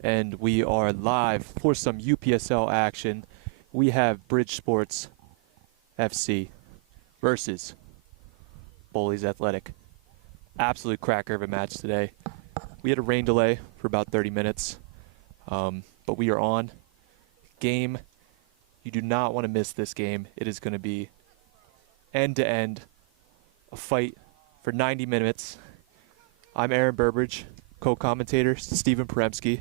and we are live for some UPSL action. We have BridgeSports FC versus Bowleys Athletic. Absolute cracker of a match today. We had a rain delay for about 30 minutes, but we are on. Game, you do not want to miss this game. It is going to be end-to-end, a fight for 90 minutes. I'm Aaron Burbridge, co-commentator, Stephen Peremsky.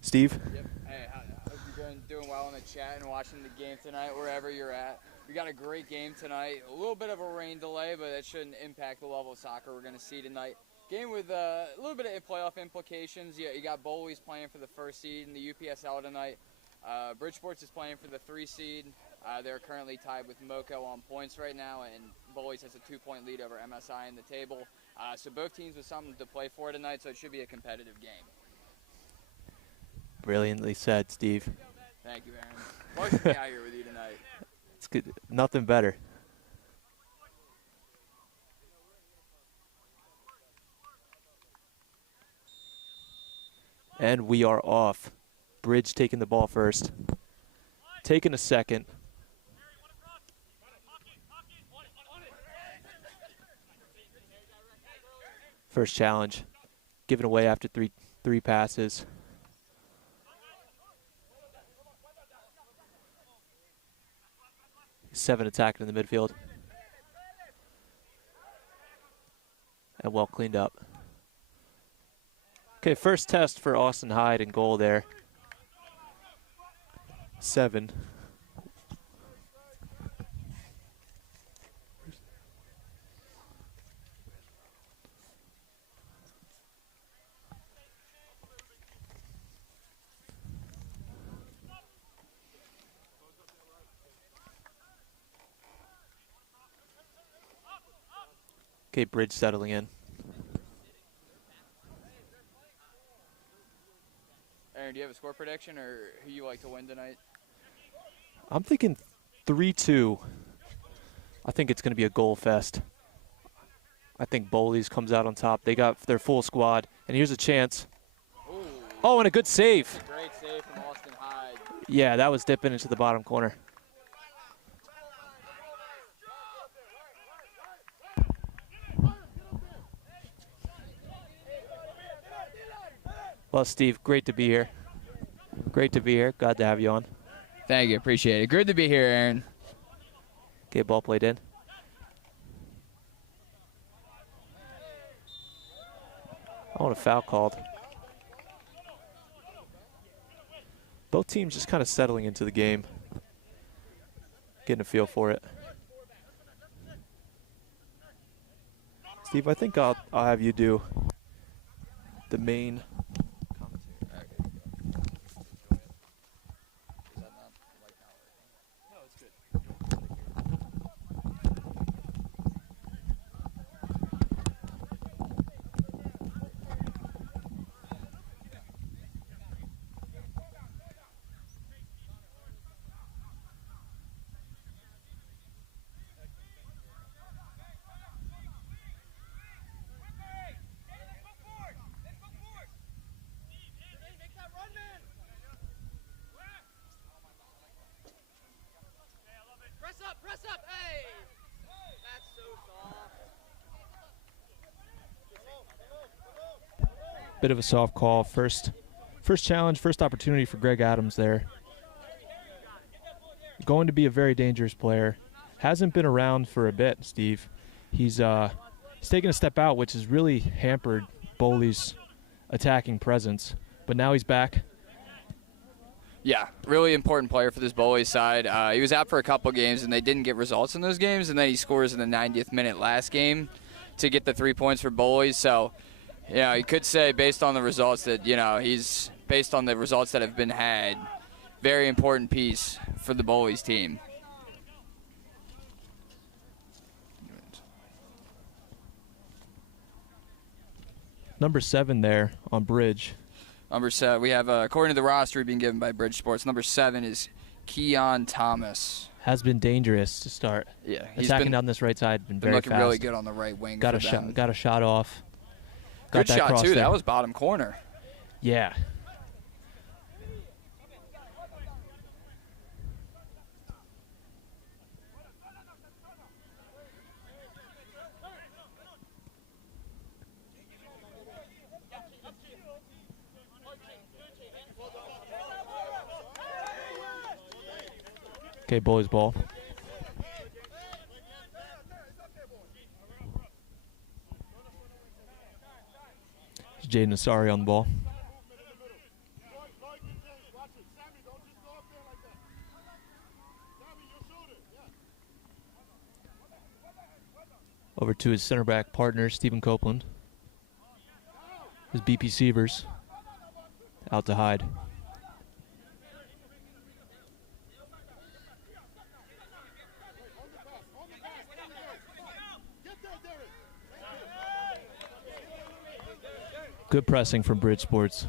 Steve? Yep. Hey, I hope you're doing well in the chat and watching the game tonight, wherever you're at. We got a great game tonight. A little bit of a rain delay, but that shouldn't impact the level of soccer we're going to see tonight. Game with a little bit of playoff implications. You got Bowleys playing for the first seed in the UPSL tonight. BridgeSports is playing for the 3 seed. They're currently tied with Moco on points right now, and Bowleys has a 2-point lead over MSI in the table. So both teams with something to play for tonight, so it should be a competitive game. Brilliantly said, Steve. Thank you, Aaron. Pleasure to be out here with you tonight. It's good. Nothing better. And we are off. Bridge taking the ball first. Taking a second. First challenge. Given away after three passes. Seven attacking in the midfield. And well cleaned up. Okay, first test for Austin Hyde in goal there. 7. Okay, Bridge settling in. Aaron, do you have a score prediction or who you like to win tonight? I'm thinking 3-2. I think it's going to be a goal fest. I think Bowleys comes out on top. They got their full squad. And here's a chance. Ooh. Oh, and a good save. Great save from Austin Hyde. Yeah, that was dipping into the bottom corner. Well, Steve, great to be here. Great to be here. Glad to have you on. Thank you. Appreciate it. Good to be here, Aaron. Okay, ball played in. I want a foul called. Both teams just kind of settling into the game. Getting a feel for it. Steve, I think I'll have you do the main. Press up, hey! That's so soft. Bit of a soft call. First challenge, first opportunity for Greg Adams there. Going to be a very dangerous player. Hasn't been around for a bit, Steve. He's taken a step out, which has really hampered Bowleys' attacking presence. But now he's back. Yeah, really important player for this Bowleys side. He was out for a couple games, and they didn't get results in those games, and then he scores in the 90th minute last game to get the 3 points for Bowleys. So, you could say based on the results that, he's based on the results that have been had, very important piece for the Bowleys team. Number 7 there on Bridge. Number 7, we have, according to the roster being given by BridgeSports, number 7 is Keon Thomas. Has been dangerous to start. Yeah, attacking down this right side. Been very looking fast. really good on the right wing. Got a shot off. Good shot too. There. That was bottom corner. Yeah. Okay, Bowleys ball. Jaden Asari on the ball. Over to his center back partner, Stephen Copeland. His BP Sievers out to Hyde. Good pressing from BridgeSports.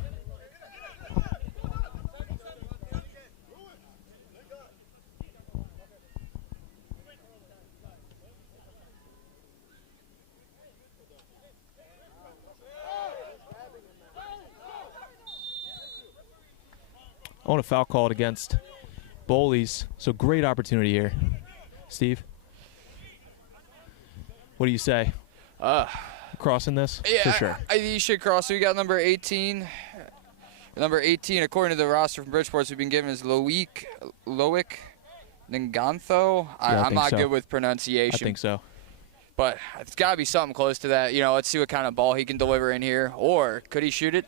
I want a foul called against Bowleys, so great opportunity here. Steve, what do you say? Crossing this? Yeah, for sure. I think you should cross. So we got number 18. Number 18, according to the roster from BridgeSports, we've been given is Loic Ngantho. I'm not good with pronunciation. I think so. But it's got to be something close to that. You know, let's see what kind of ball he can deliver in here. Or could he shoot it?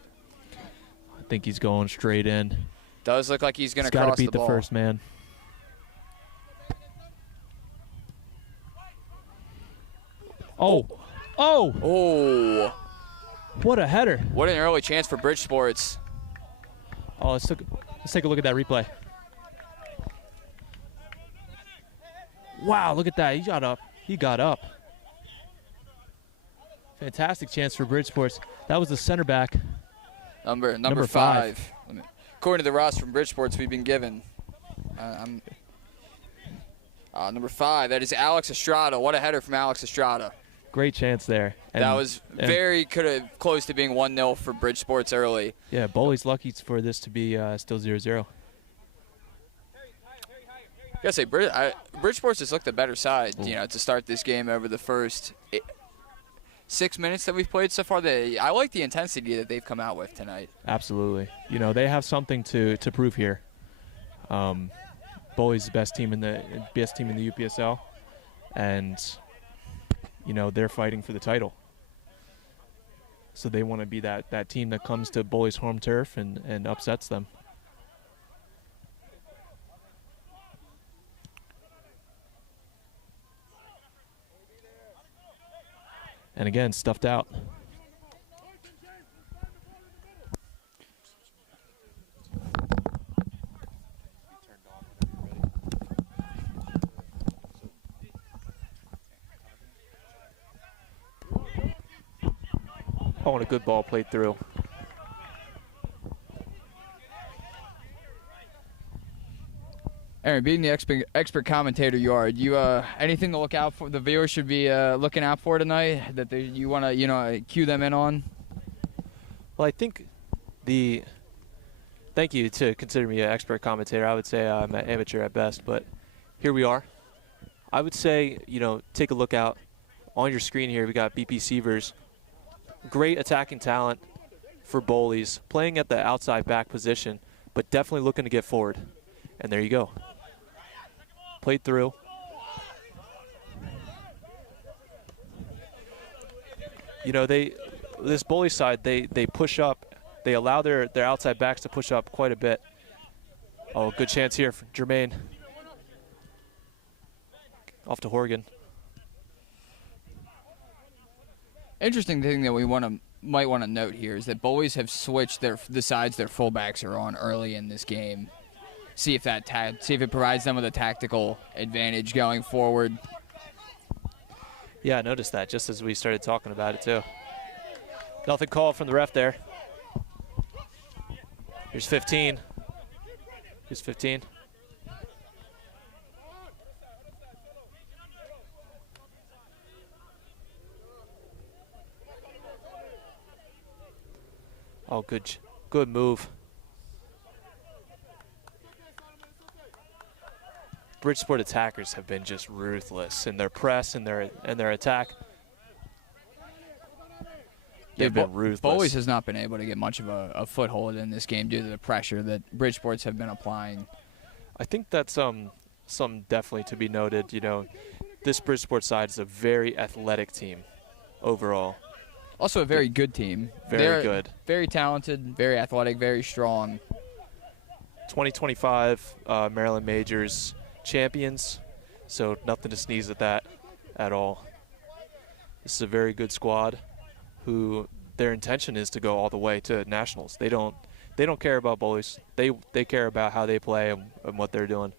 I think he's going straight in. Does look like he's going to He's cross got to beat the ball. the first man. Oh. Oh. Oh. What a header. What an early chance for BridgeSports. Oh, let's take a look at that replay. Wow, look at that. He got up. He got up. Fantastic chance for BridgeSports. That was the center back. Number 5. According to the roster from BridgeSports, we've been given. Number 5. That is Alex Estrada. What a header from Alex Estrada. Great chance there. That was could have close to being 1-0 for BridgeSports early. Yeah, Bowleys lucky for this to be still 0-0. I gotta say, BridgeSports has looked the better side, you know, to start this game over the first 6 minutes that we've played so far. I like the intensity that they've come out with tonight. Absolutely. You know, they have something to prove here. Bowleys is the best team in the UPSL, and you know, they're fighting for the title. So they want to be that team that comes to Bowleys home turf and upsets them. And again, stuffed out. Oh, and a good ball played through. Aaron, being the expert commentator you are, do you anything to look out for? The viewers should be looking out for tonight that you want to cue them in on. Well, I think thank you to consider me an expert commentator. I would say I'm an amateur at best, but here we are. I would say, you know, take a look out on your screen here. We got BP Sievers. Great attacking talent for Bowleys, playing at the outside back position, but definitely looking to get forward. And there you go. Played through. You know, this Bowleys side, they push up. They allow their outside backs to push up quite a bit. Oh, good chance here for Jermaine. Off to Horgan. Interesting thing that we might want to note here is that Bowleys have switched the sides their fullbacks are on early in this game. See if it provides them with a tactical advantage going forward. Yeah, I noticed that just as we started talking about it too. Nothing called from the ref there. Here's 15. Here's 15. Oh, good move. BridgeSport attackers have been just ruthless in their press and their attack. They've been ruthless. Bowleys has not been able to get much of a foothold in this game due to the pressure that BridgeSports have been applying. I think that's something definitely to be noted. You know, this BridgeSports side is a very athletic team overall. Also a very good team. Very good. Very talented, very athletic, very strong. 2025 Maryland Majors champions, so nothing to sneeze at that at all. This is a very good squad who their intention is to go all the way to nationals. They don't care about Bowleys. They care about how they play and what they're doing.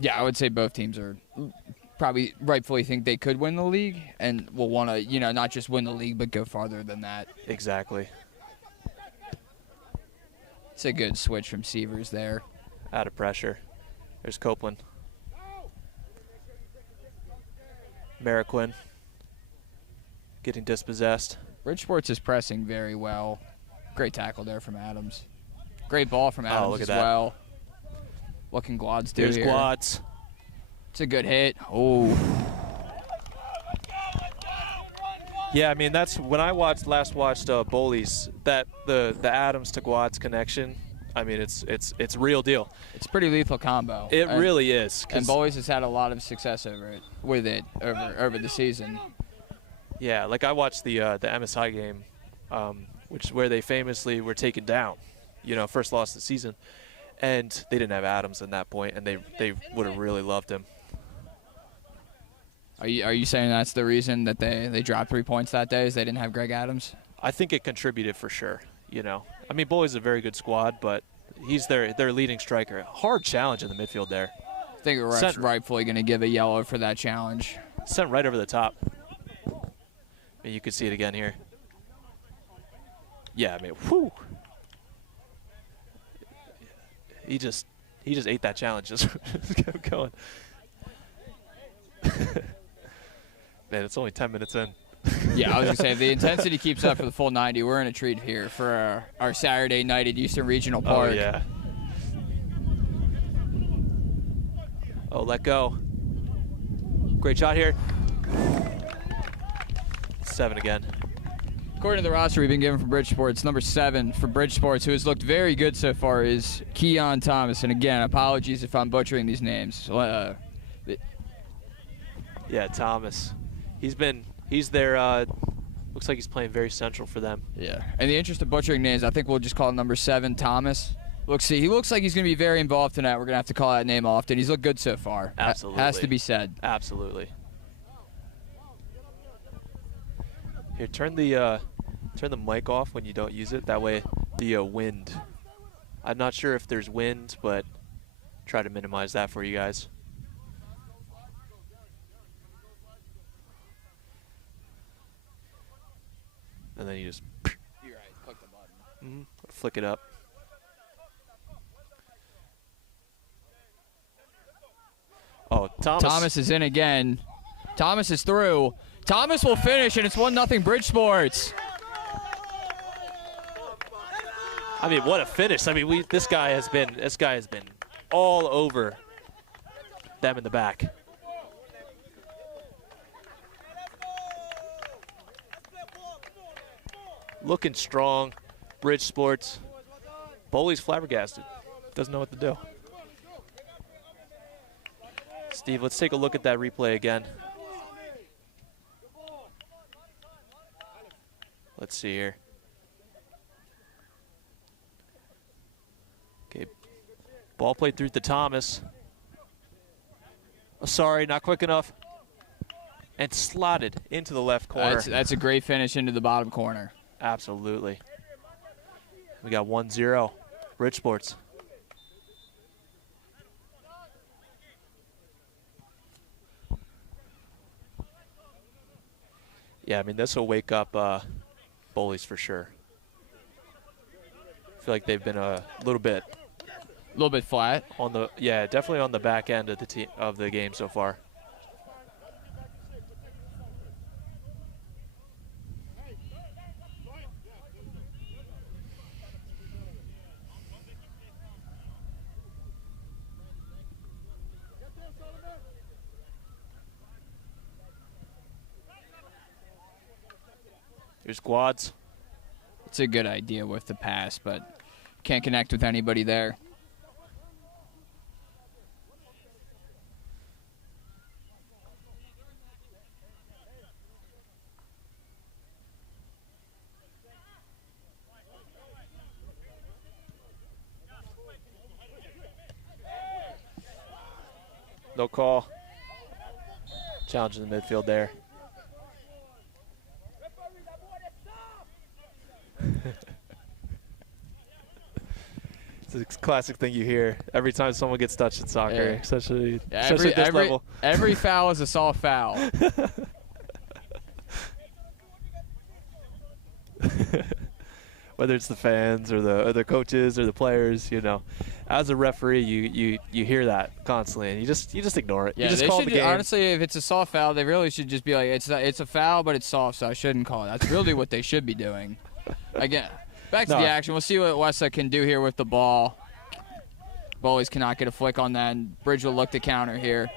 Yeah, I would say both teams are probably rightfully think they could win the league and will want to, you know, not just win the league but go farther than that. Exactly. It's a good switch from Severs there. Out of pressure. There's Copeland. Mariquin getting dispossessed. BridgeSports is pressing very well. Great tackle there from Adams. Great ball from Adams look at as that. well. What can Glads do There's here? Glads. It's a good hit. Oh. Yeah, I mean, that's when I last watched Bowleys, that the Adams to Glads connection. I mean, it's real deal. It's a pretty lethal combo. It really is. And Bowleys has had a lot of success over the season. Yeah, like I watched the MSI game, which is where they famously were taken down, you know, first loss of the season, and they didn't have Adams at that point, and they would have really loved him. Are you saying that's the reason that they dropped 3 points that day is they didn't have Greg Adams? I think it contributed for sure. You know, I mean, Bowleys is a very good squad, but he's their leading striker. Hard challenge in the midfield there. I think the ref's rightfully going to give a yellow for that challenge. Sent right over the top. I mean, you could see it again here. Yeah, I mean, whew. He just ate that challenge. Just kept going. Man, it's only 10 minutes in. Yeah, I was going to say, if the intensity keeps up for the full 90, we're in a treat here for our Saturday night at Eastern Regional Park. Oh, yeah. Oh, let go. Great shot here. 7 again. According to the roster we've been given from BridgeSports, number 7 for BridgeSports, who has looked very good so far, is Keon Thomas. And again, apologies if I'm butchering these names. Yeah, Thomas. He's their, looks like he's playing very central for them. Yeah. In the interest of butchering names, I think we'll just call number 7 Thomas. He looks like he's going to be very involved tonight. We're going to have to call that name often. He's looked good so far. Absolutely. Has to be said. Absolutely. Here, turn the mic off when you don't use it. That way, the wind. I'm not sure if there's wind, but try to minimize that for you guys. And then you just You're right. Click the button. flick it up. Oh, Thomas is in again. Thomas is through. Thomas will finish, and it's 1-0 BridgeSports. I mean, what a finish! I mean, this guy has been all over them in the back. Looking strong, BridgeSports. Bowleys flabbergasted. Doesn't know what to do. Steve, let's take a look at that replay again. Let's see here. Okay, ball played through to Thomas. Oh, sorry, not quick enough. And slotted into the left corner. That's a great finish into the bottom corner. Absolutely. We got 1-0, BridgeSports. Yeah, I mean, this will wake up Bowleys for sure. I feel like they've been a little bit flat on the definitely on the back end of the game so far. Here's Quads. It's a good idea with the pass, but can't connect with anybody there. No call. Challenge in the midfield there. It's a classic thing you hear every time someone gets touched in soccer, especially at this level. Every foul is a soft foul. Whether it's the fans or the coaches or the players, you know, as a referee, you hear that constantly, and you just ignore it. Yeah, you just they call should the game. honestly, if it's a soft foul, they really should just be like, it's a foul, but it's soft, so I shouldn't call it. That's really what they should be doing. Again, back to the action. We'll see what Wessa can do here with the ball. Bowleys cannot get a flick on that, and Bridge will look to counter here.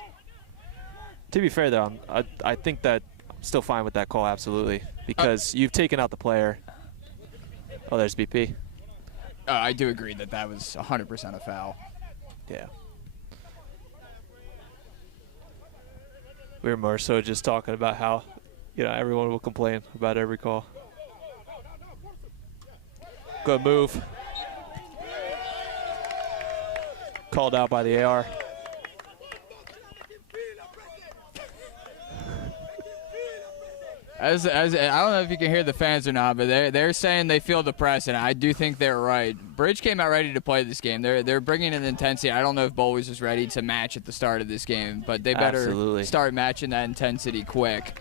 To be fair, though, I think that I'm still fine with that call, absolutely, because you've taken out the player. Oh, there's BP. I do agree that was 100% a foul. Yeah. We were more so just talking about how, you know, everyone will complain about every call. Good move. Called out by the AR. As I don't know if you can hear the fans or not, but they're saying they feel the press, and I do think they're right. Bridge came out ready to play this game. They're bringing an intensity. I don't know if Bowleys was ready to match at the start of this game, but they better start matching that intensity quick.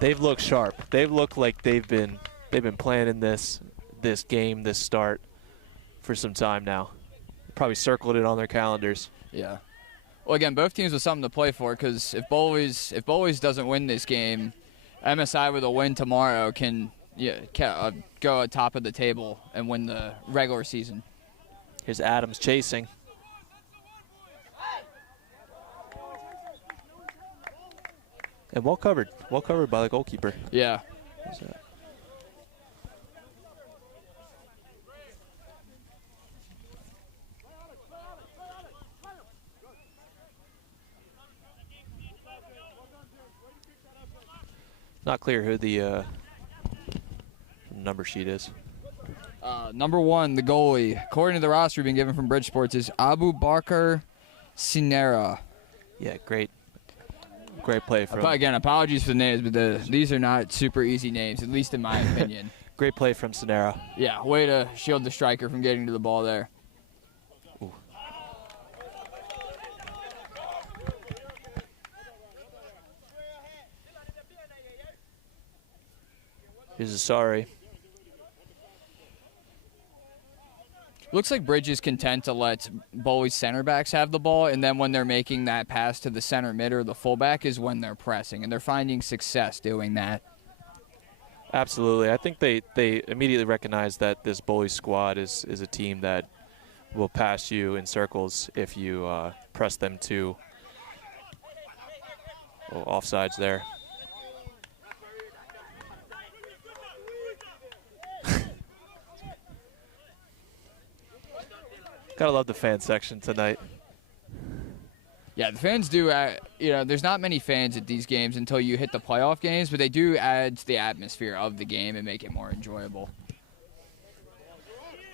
They've looked sharp. They've looked like they've been planning this game, this start, for some time now. Probably circled it on their calendars. Yeah. Well, again, both teams with something to play for, because if Bowleys doesn't win this game, MSI with a win tomorrow can go at top of the table and win the regular season. Here's Adams chasing. And well covered by the goalkeeper. Yeah. Not clear who the number sheet is. Number 1, the goalie, according to the roster we've been given from BridgeSports, is Abu Bakr Sinera. Yeah, great play from. Again, apologies for the names, but these are not super easy names, at least in my opinion. Great play from Sinera. Yeah, way to shield the striker from getting to the ball there. Ooh. Here's a sorry. Looks like Bridge is content to let Bowleys center backs have the ball, and then when they're making that pass to the center mid or the fullback is when they're pressing, and they're finding success doing that. Absolutely. I think they immediately recognize that this Bowleys squad is a team that will pass you in circles if you press them to offsides there. Gotta love the fan section tonight. Yeah, the fans do. There's not many fans at these games until you hit the playoff games, but they do add to the atmosphere of the game and make it more enjoyable.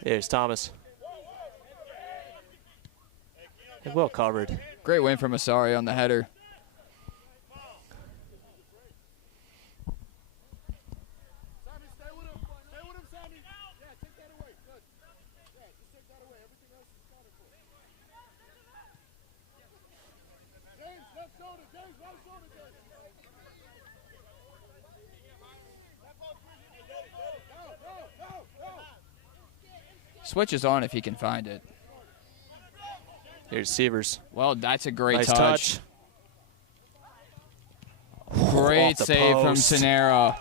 Here's Thomas. And well covered. Great win from Asari on the header. Switch is on if he can find it. Here's Sievers. Well, that's a great Nice touch. Great Off the save from post. Sinera.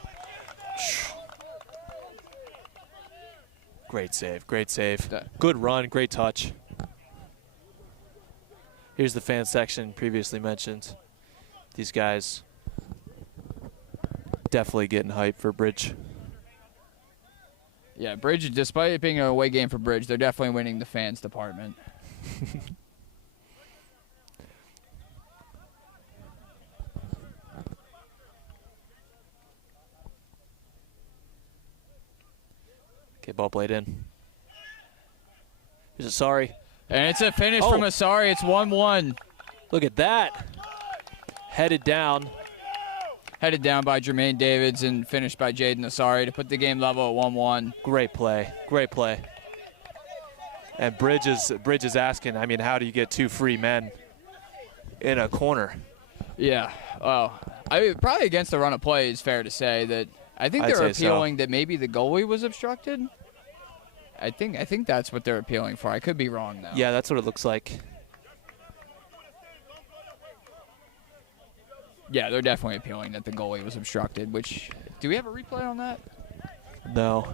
Great save. Great save. Good run. Great touch. Here's the fan section previously mentioned. These guys definitely getting hyped for Bridge. Yeah, Bridge, despite it being an away game for Bridge, they're definitely winning the fans department. Okay, ball played in. Here's a sorry. And it's a finish from Asari. It's 1-1. Look at that. Headed down. Headed down by Jermaine Davids and finished by Jaden Asari to put the game level at 1-1. Great play. Great play. And Bridge is asking, I mean, how do you get 2 free men in a corner? Yeah. Well, probably against the run of play is fair to say that I think they're appealing that maybe the goalie was obstructed. I think that's what they're appealing for. I could be wrong, though. Yeah, that's what it looks like. Yeah, they're definitely appealing that the goalie was obstructed, which, do we have a replay on that? No.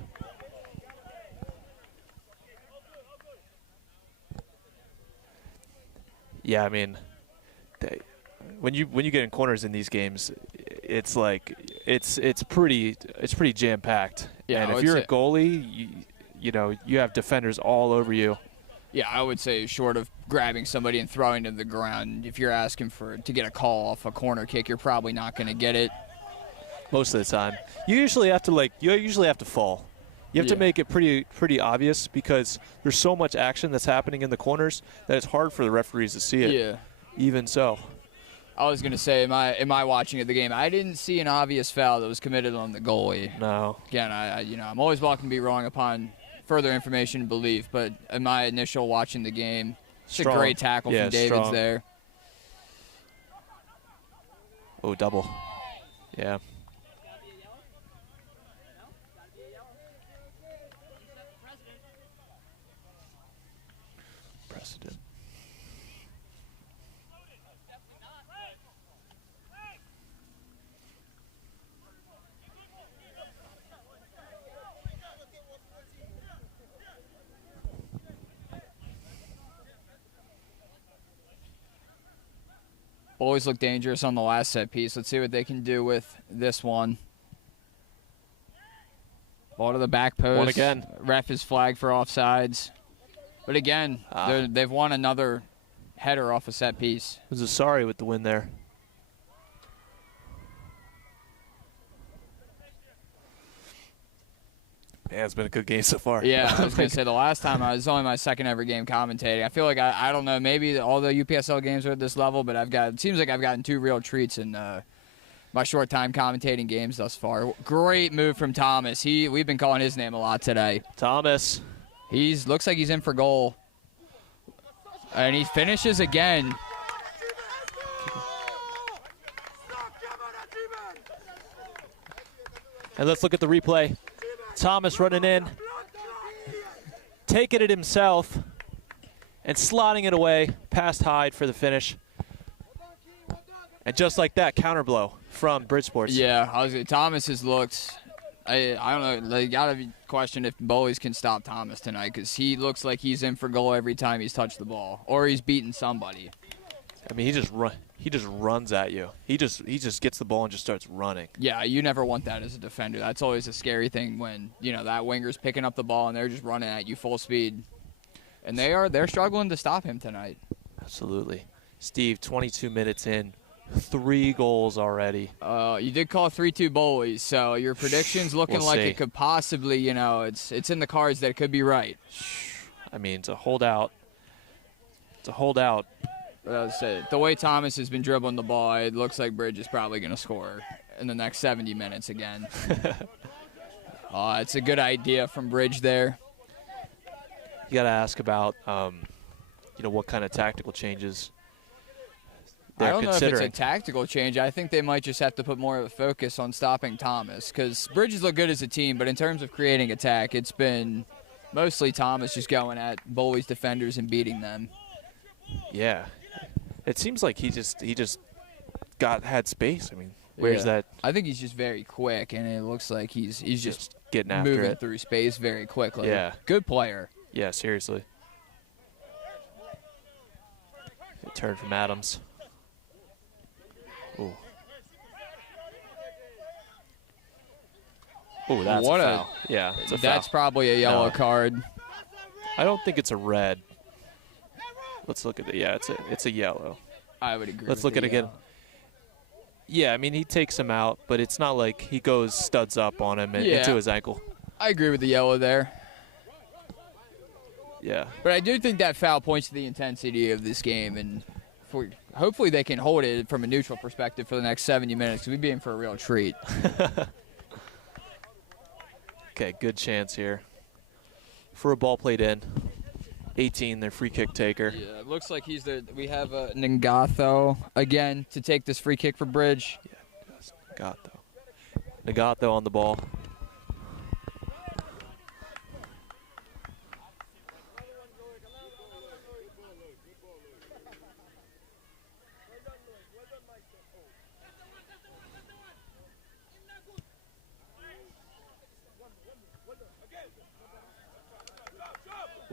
Yeah, I mean, when you get in corners in these games, it's like it's pretty jam-packed. Yeah, and if you're a goalie, you know, you have defenders all over you. Yeah, I would say short of grabbing somebody and throwing to the ground, if you're asking to get a call off a corner kick, you're probably not going to get it. Most of the time. You usually have to fall. You have to make it pretty obvious because there's so much action that's happening in the corners that it's hard for the referees to see it. Yeah. Even so. I was going to say, in my watching of the game, I didn't see an obvious foul that was committed on the goalie. No. Again, I'm always welcome to be wrong upon further information and belief, but in my initial watching the game, it's a great tackle from Davids there. Oh, double. Yeah. Precedent. Always look dangerous on the last set piece. Let's see what they can do with this one. Ball to the back post. One again. Ref is flagged for offsides. But again, they've won another header off a set piece. It was Asari with the win there. Yeah, it's been a good game so far. Yeah, I was going to say the last time it was only my second ever game commentating. I feel like I don't know, maybe all the UPSL games are at this level, but it seems like I've gotten 2 real treats in my short time commentating games thus far. Great move from Thomas. We've been calling his name a lot today. Thomas. Looks like he's in for goal. And he finishes again. And let's look at the replay. Thomas running in, taking it himself, and slotting it away past Hyde for the finish. And just like that, counter blow from BridgeSports. Yeah, Thomas has looked. I don't know. They gotta question if Bowleys can stop Thomas tonight because he looks like he's in for goal every time he's touched the ball or he's beaten somebody. I mean, he just runs at you. He just gets the ball and just starts running. Yeah, you never want that as a defender. That's always a scary thing when that winger's picking up the ball and they're just running at you full speed. And they're struggling to stop him tonight. Absolutely. Steve, 22 minutes in, 3 goals already. You did call 3-2 Bowleys, so your prediction's looking We'll like see. it could possibly, it's in the cards that it could be right. I mean, it's a holdout. It's the way Thomas has been dribbling the ball, it looks like Bridge is probably going to score in the next 70 minutes again. It's a good idea from Bridge there. You got to ask about, what kind of tactical changes they're I don't know if considering. it's a tactical change. I think they might just have to put more of a focus on stopping Thomas because Bridges look good as a team, but in terms of creating attack, it's been mostly Thomas just going at Bowleys defenders and beating them. Yeah. It seems like he just had space. I mean, where's that? I think he's just very quick, and it looks like he's just getting after moving it through space very quickly. Yeah. Good player. Yeah, seriously. Good turn from Adams. Ooh. Ooh, that's a foul. Yeah, it's a foul. That's probably a yellow card. I don't think it's a red. Let's look at it. Yeah, it's a yellow. I would agree. Let's look at it again. Yeah, I mean, he takes him out, but it's not like he goes studs up on him into his ankle. I agree with the yellow there. Yeah. But I do think that foul points to the intensity of this game and hopefully they can hold it from a neutral perspective for the next 70 minutes, because we'd be in for a real treat. Okay, good chance here for a ball played in. 18, their free kick taker. Yeah, it looks like we have Ngatho again to take this free kick for Bridge. Yeah, Ngatho on the ball.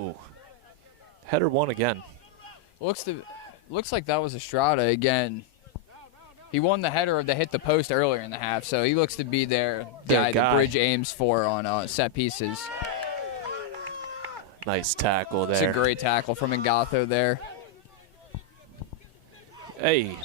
Ooh. Header won again. Looks like that was Estrada again. He won the header that hit the post earlier in the half, so he looks to be their guy that Bridge aims for on set pieces. Nice tackle there. It's a great tackle from Ngatho there. Hey.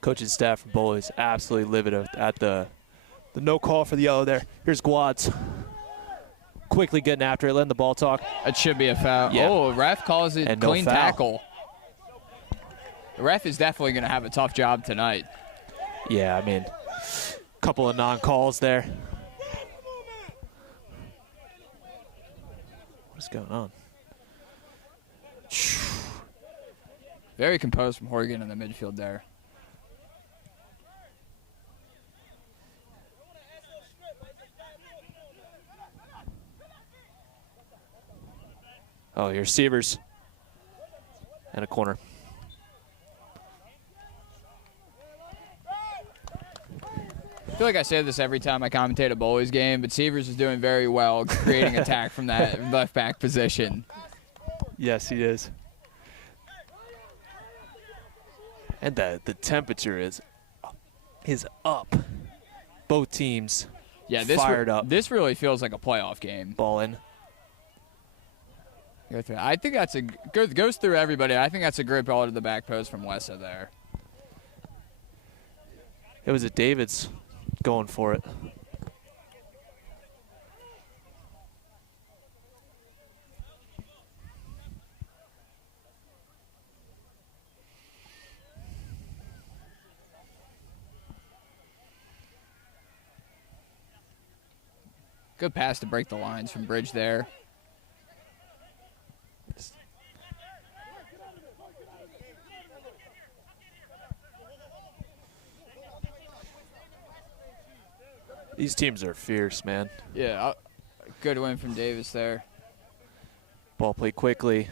Coaching staff from Bowleys absolutely livid at the no call for the yellow there. Here's Guads. Quickly getting after it, letting the ball talk. It should be a foul. Yeah. Oh, ref calls it and clean no foul. tackle. The ref is definitely going to have a tough job tonight. Yeah, I mean, a couple of non-calls there. What's going on? Very composed from Horgan in the midfield there. Oh, here's Sievers. And a corner. I feel like I say this every time I commentate a Bowleys game, but Sievers is doing very well creating attack from that left back position. Yes, he is. And the temperature is up. Both teams fired up. This really feels like a playoff game. Ball in. I think that's goes through everybody. I think that's a great ball to the back post from Wessa there. It was a Davids going for it. Good pass to break the lines from Bridge there. These teams are fierce, man. Yeah, good win from Davis there. Ball played quickly.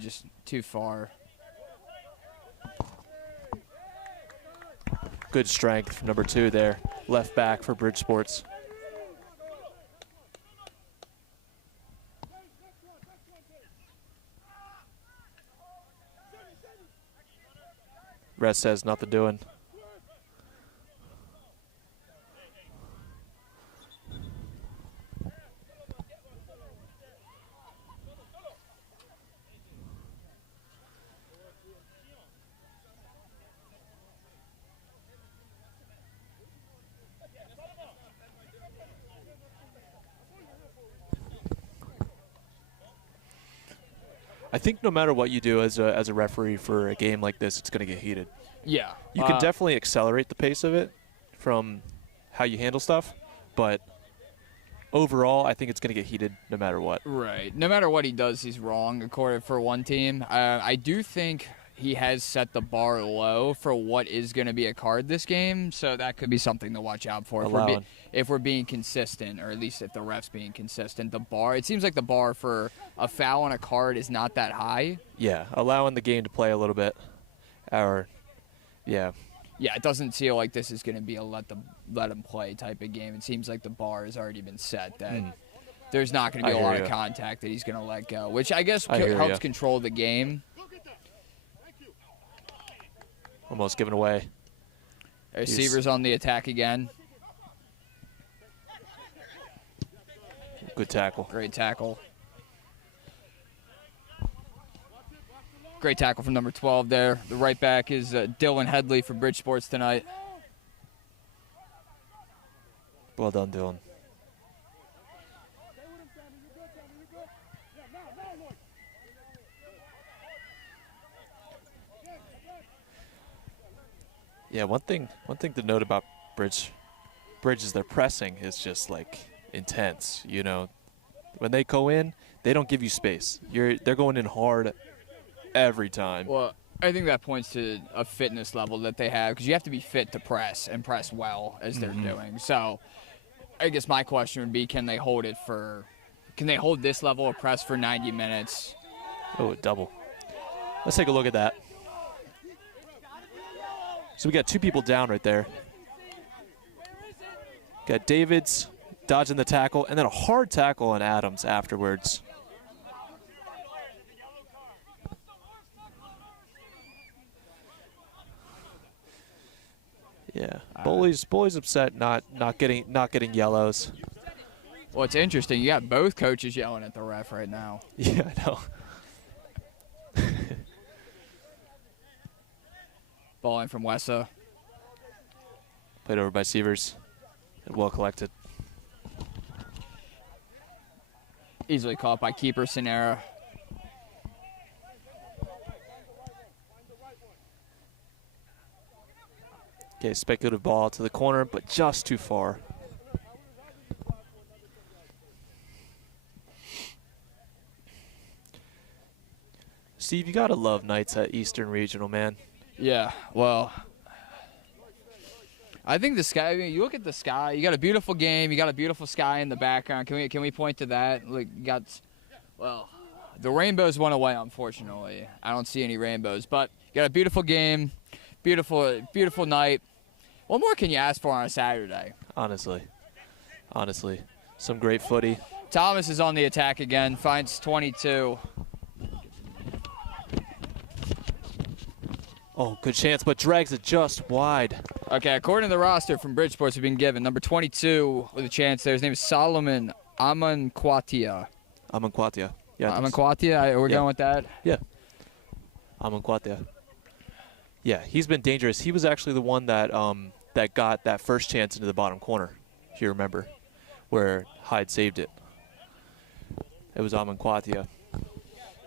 Just too far. Good strength, number 2 there. Left back for BridgeSports. Rest says nothing doing. I think no matter what you do as a referee for a game like this, it's going to get heated. Yeah. You can definitely accelerate the pace of it from how you handle stuff, but overall, I think it's going to get heated no matter what. Right. No matter what he does, he's wrong, according for one team. I do think he has set the bar low for what is going to be a card this game, so that could be something to watch out for if we're being consistent, or at least if the ref's being consistent. The bar, it seems like the bar for a foul on a card is not that high. Yeah, allowing the game to play a little bit. Yeah, it doesn't feel like this is going to be a let them play type of game. It seems like the bar has already been set, that there's not going to be a lot of contact that he's going to let go, which I guess helps control the game. Almost given away. Receivers on the attack again. Good tackle. Great tackle. Great tackle from number 12 there. The right back is Dylan Headley for BridgeSports tonight. Well done, Dylan. Yeah, one thing to note about Bridge is their pressing is just like intense. You know, when they go in, they don't give you space. They're going in hard every time. Well, I think that points to a fitness level that they have, because you have to be fit to press and press well as they're doing. So I guess my question would be, can they hold this level of press for 90 minutes? Oh, a double. Let's take a look at that. So we got 2 people down right there. Got Davids dodging the tackle, and then a hard tackle on Adams afterwards. Yeah, Bowleys upset not getting yellows. Well, it's interesting. You got both coaches yelling at the ref right now. Yeah, I know. Ball in from Wessa. Played over by Sievers. Well collected. Easily caught by keeper Sinera. Okay, speculative ball to the corner, but just too far. Steve, you gotta love nights at Eastern Regional, man. Yeah, well, I think the sky. I mean, you look at the sky. You got a beautiful game. You got a beautiful sky in the background. Can we point to that? Like, the rainbows went away, unfortunately. I don't see any rainbows, but you got a beautiful game, beautiful night. What more can you ask for on a Saturday? Honestly, some great footy. Thomas is on the attack again. Finds 22. Oh, good chance, but drags it just wide. Okay, according to the roster from BridgeSports, we've been given number 22 with a chance there. His name is Solomon Amankwatia. Amankwatia. Yeah. Amankwatia. We're going with that. Yeah. Amankwatia. Yeah, he's been dangerous. He was actually the one that that got that first chance into the bottom corner, if you remember, where Hyde saved it. It was Amankwatia.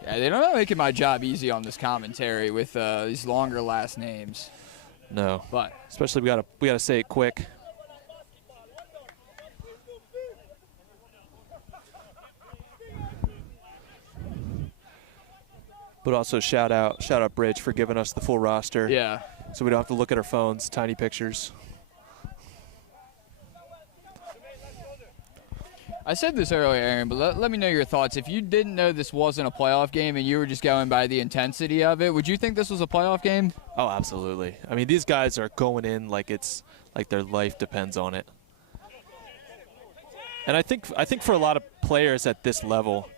Yeah, they're not making my job easy on this commentary with these longer last names. No, but especially we gotta say it quick. But also shout out Bridge for giving us the full roster. Yeah. So we don't have to look at our phones, tiny pictures. I said this earlier, Aaron, but let me know your thoughts. If you didn't know this wasn't a playoff game and you were just going by the intensity of it, would you think this was a playoff game? Oh, absolutely. I mean, these guys are going in like it's like their life depends on it. And I think for a lot of players at this level,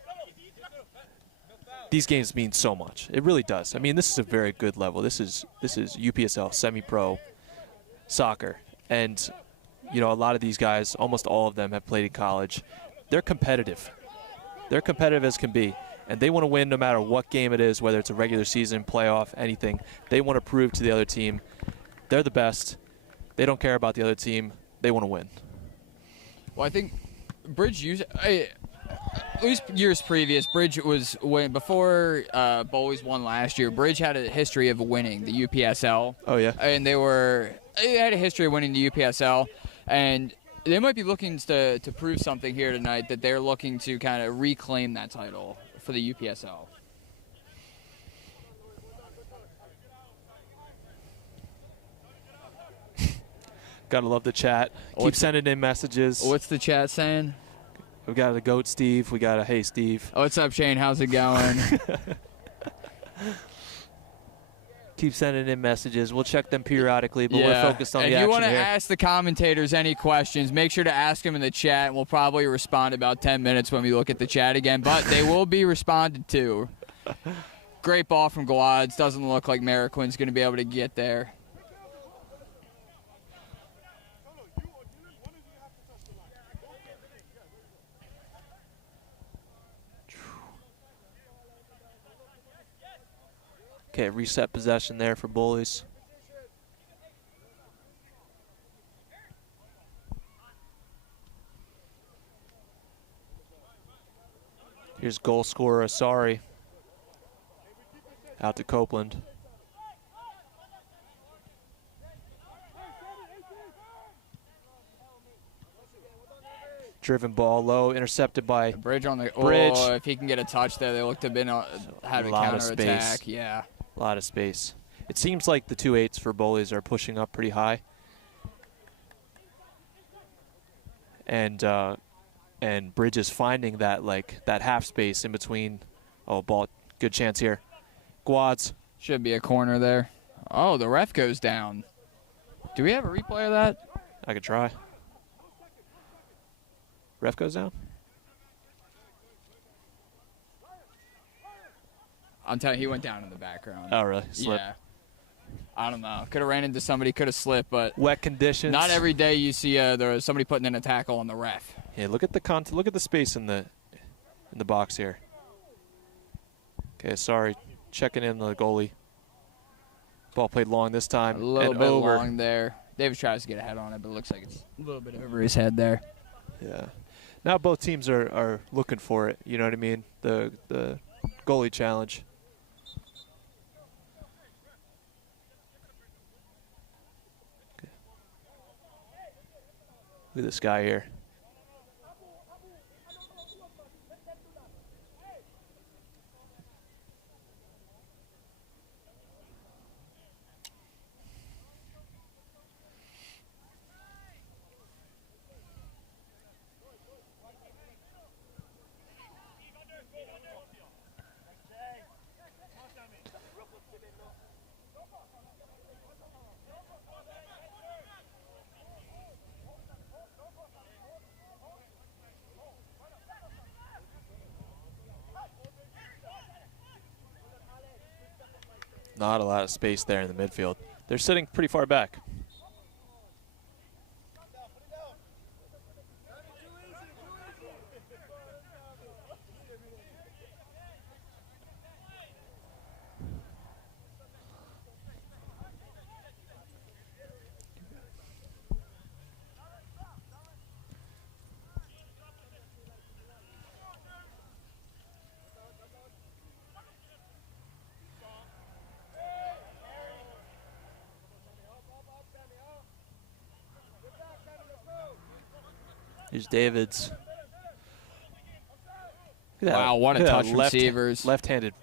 these games mean so much. It really does. I mean, this is a very good level. This is UPSL semi-pro soccer, and you know, a lot of these guys, almost all of them, have played in college. They're competitive. They're competitive as can be, and they want to win no matter what game it is, whether it's a regular season, playoff, anything. They want to prove to the other team they're the best. They don't care about the other team. They want to win. Well, I think Bridge at least years previous, Bridge was before Bowleys won last year. Bridge had a history of winning the UPSL. Oh yeah, and they had a history of winning the UPSL, and they might be looking to prove something here tonight, that they're looking to kind of reclaim that title for the UPSL. Gotta love the chat. Keep sending in messages. What's the chat saying? We got a goat Steve. We got a hey Steve. What's up, Shane? How's it going? Keep sending in messages. We'll check them periodically, but we're focused on the action here. If you want to ask the commentators any questions, make sure to ask them in the chat, and we'll probably respond about 10 minutes when we look at the chat again, but they will be responded to. Great ball from Glads. Doesn't look like Mariquin's going to be able to get there. Okay, reset possession there for Bowleys. Here's goal scorer Asari. Out to Copeland. Driven ball low, intercepted by Bridge on the Bridge. Oh, if he can get a touch there, they look to have been had a lot of counterattack. space. Yeah. A lot of space. It seems like the 2-8s for Bowleys are pushing up pretty high. And Bridge is finding that that half space in between. Oh, ball, good chance here. Guads. Should be a corner there. Oh, the ref goes down. Do we have a replay of that? I could try. Ref goes down. I'm telling you, he went down in the background. Oh, really? Slip. Yeah. I don't know. Could have ran into somebody, could have slipped, but Wet conditions. not every day you see there's somebody putting in a tackle on the ref. Yeah, look at the look at the space in the box here. Okay, sorry. Checking in the goalie. Ball played long this time. A little and bit over. long there. Davis tries to get a head on it, but it looks like it's a little bit over his head there. Yeah. Now both teams are looking for it. You know what I mean? The goalie challenge. Okay. Look at this guy here. Not a lot of space there in the midfield. They're sitting pretty far back. Here's Davids. Look at that. Wow, what a Look at touch that from Severs. Left-handed,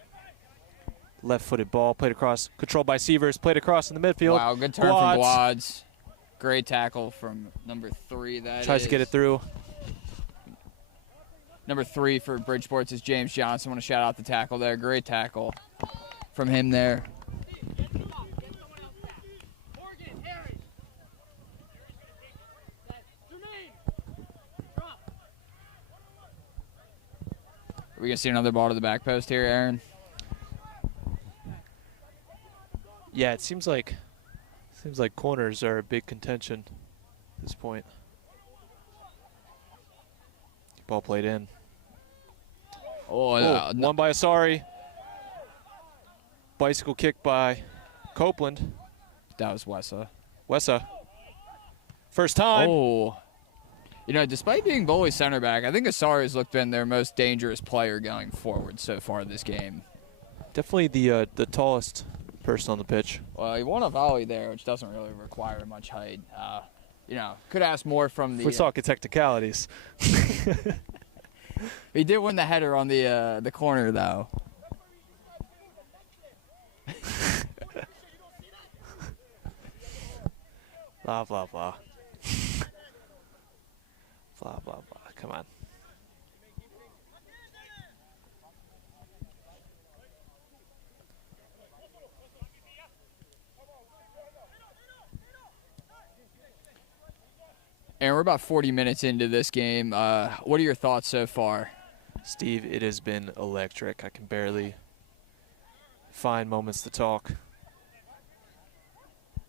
left-footed ball played across, controlled by Severs, played across in the midfield. Wow, good turn from Guads. Great tackle from number 3. Tries to get it through. Number 3 for BridgeSports is James Johnson. I want to shout out the tackle there. Great tackle from him there. Are we going to see another ball to the back post here, Aaron? Yeah, it seems like corners are a big contention at this point. Ball played in. Oh, one by Asari. Bicycle kick by Copeland. that was Wessa. Wessa. First time. Oh. You know, despite being Bowley's center back, I think Asari's looked been their most dangerous player going forward so far this game. Definitely the tallest person on the pitch. Well, he won a volley there, which doesn't really require much height. You know, could ask more from the. We're talking technicalities. He did win the header on the corner, though. Blah, blah, blah. Blah, blah, blah. Come on. And we're about 40 minutes into this game. What are your thoughts so far? Steve, it has been electric. I can barely find moments to talk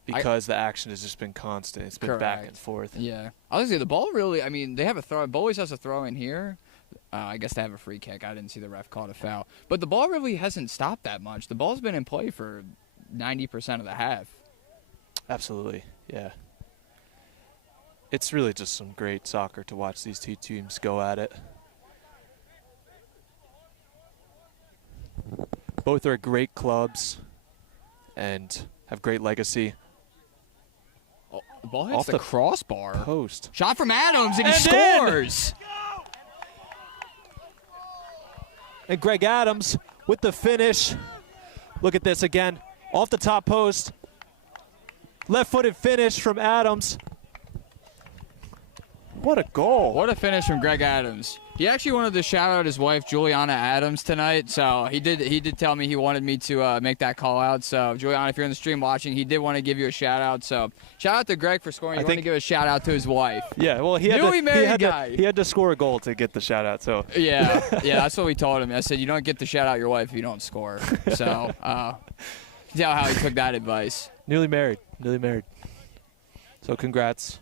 because the action has just been constant. It's been back and forth. Yeah. Honestly, the ball really, I mean, they have a throw. Bowleys has a throw in here, I guess they have a free kick. I didn't see the ref call it a foul. But the ball really hasn't stopped that much. The ball's been in play for 90% of the half. Absolutely, yeah. It's really just some great soccer to watch these two teams go at it. Both are great clubs and have great legacy. Oh, the ball hits the crossbar. Post. Shot from Adams, and he scores! And Greg Adams with the finish. Look at this again. Off the top post. Left-footed finish from Adams. What a goal. What a finish from Greg Adams. He actually wanted to shout out his wife, Juliana Adams, tonight. So he did tell me he wanted me to make that call out. So, Juliana, if you're in the stream watching, he did want to give you a shout out. So, shout out to Greg for scoring. He wanted to give a shout out to his wife. Yeah, well, he had to score a goal to get the shout out. So yeah, that's what we told him. I said, you don't get to shout out your wife if you don't score. So, see how he took that advice. Newly married. So, congrats.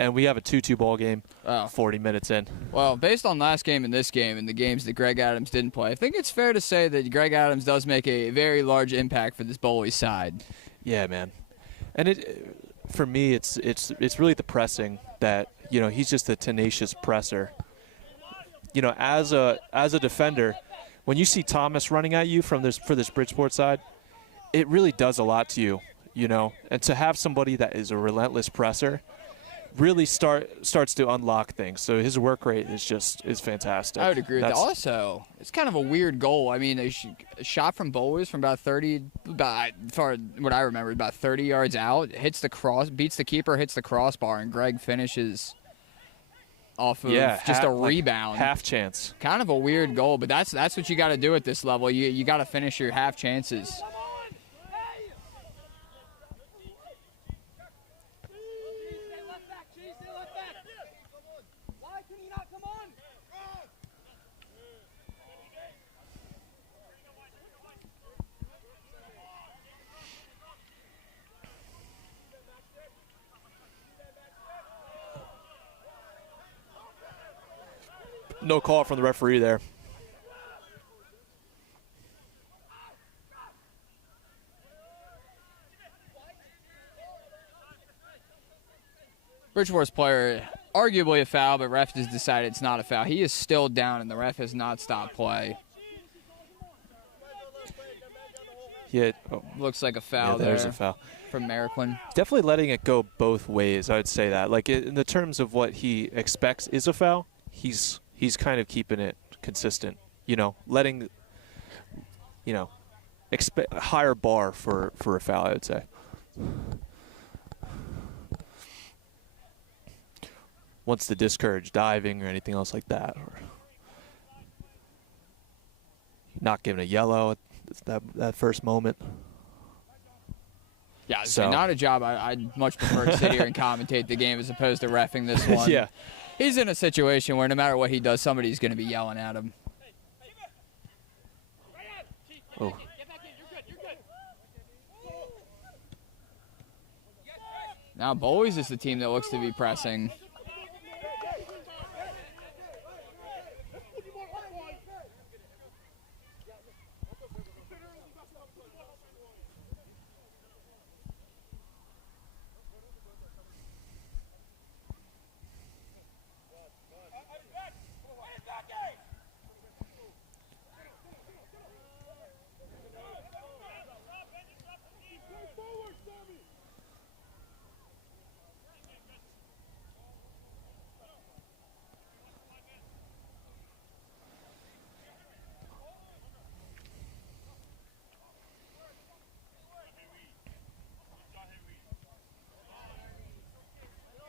And we have a 2-2 ball game 40 minutes in. Well, based on last game and this game and the games that Greg Adams didn't play, I think it's fair to say that Greg Adams does make a very large impact for this Bowleys side. Yeah, man. And for me, it's really the pressing that, he's just a tenacious presser. As a defender, when you see Thomas running at you for this BridgeSports side, it really does a lot to you, And to have somebody that is a relentless presser really starts to unlock things. So his work rate is fantastic. I would agree with that. Also, it's kind of a weird goal. I mean, a shot from Bowleys from about 30, as far as what I remember, about 30 yards out, hits the cross, beats the keeper, hits the crossbar, and Greg finishes off of just a rebound. Like half chance. Kind of a weird goal, but that's what you got to do at this level. You got to finish your half chances. No call from the referee there. BridgeSports player, arguably a foul, but ref has decided it's not a foul. He is still down, and the ref has not stopped play. Looks like a foul there. There's a foul. From Merriquin. Definitely letting it go both ways, I would say that. Like, in the terms of what he expects is a foul, he's kind of keeping it consistent, letting, expect a higher bar for a foul, I would say. Wants to discourage diving or anything else like that, or not giving a yellow at that first moment. Yeah, so not a job. I'd much prefer to sit here and commentate the game as opposed to reffing this one. Yeah. He's in a situation where no matter what he does, somebody's going to be yelling at him. Oh. Now Bowleys is the team that looks to be pressing.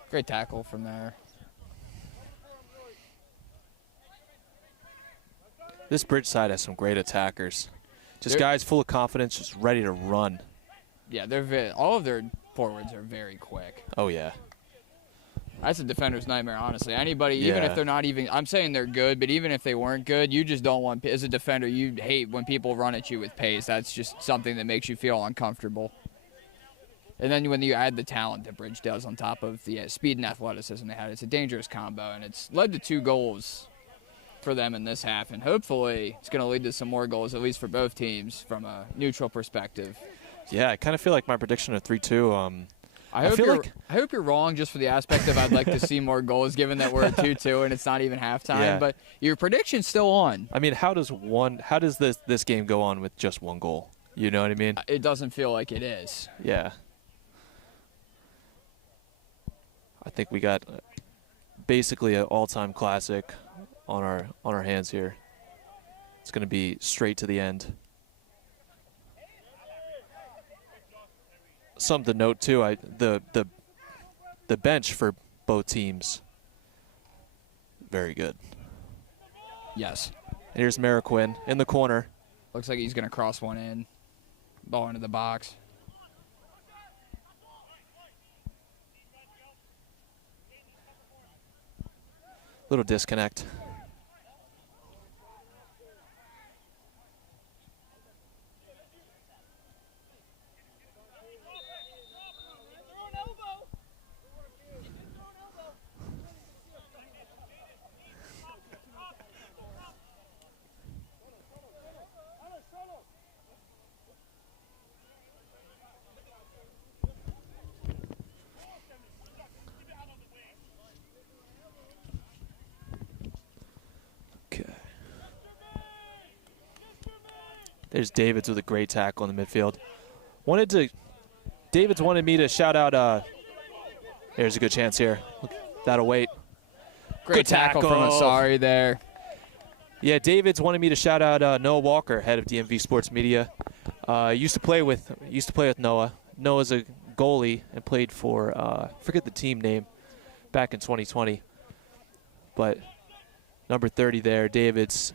Great tackle from there. This Bridge side has some great attackers. Just guys full of confidence, just ready to run. Yeah, all of their forwards are very quick. Oh, yeah. That's a defender's nightmare, honestly. Anybody, even if they're not even – I'm saying they're good, but even if they weren't good, you just don't want – as a defender, you hate when people run at you with pace. That's just something that makes you feel uncomfortable. And then when you add the talent that Bridge does on top of the speed and athleticism they had, it's a dangerous combo, and it's led to 2 goals for them in this half, and hopefully it's going to lead to some more goals, at least for both teams, from a neutral perspective. Yeah, I kind of feel like my prediction of 3-2. I hope you're wrong, just for the aspect of I'd like to see more goals, given that we're at 2-2 and it's not even halftime. Yeah. But your prediction's still on. I mean, how does this game go on with just one goal? You know what I mean? It doesn't feel like it is. Yeah. I think we got basically an all-time classic on our hands here. It's going to be straight to the end. Something to note too, the bench for both teams, very good. Yes. And here's Mariquin in the corner. Looks like he's going to cross one in. Ball into the box. Little disconnect. There's Davids with a great tackle in the midfield. Davids wanted me to shout out, there's a good chance here. That'll wait. Great Good tackle from Asari there. Yeah, Davids wanted me to shout out Noah Walker, head of DMV Sports Media. Used to play with Noah. Noah's a goalie and played for forget the team name back in 2020. But number 30 there, Davids,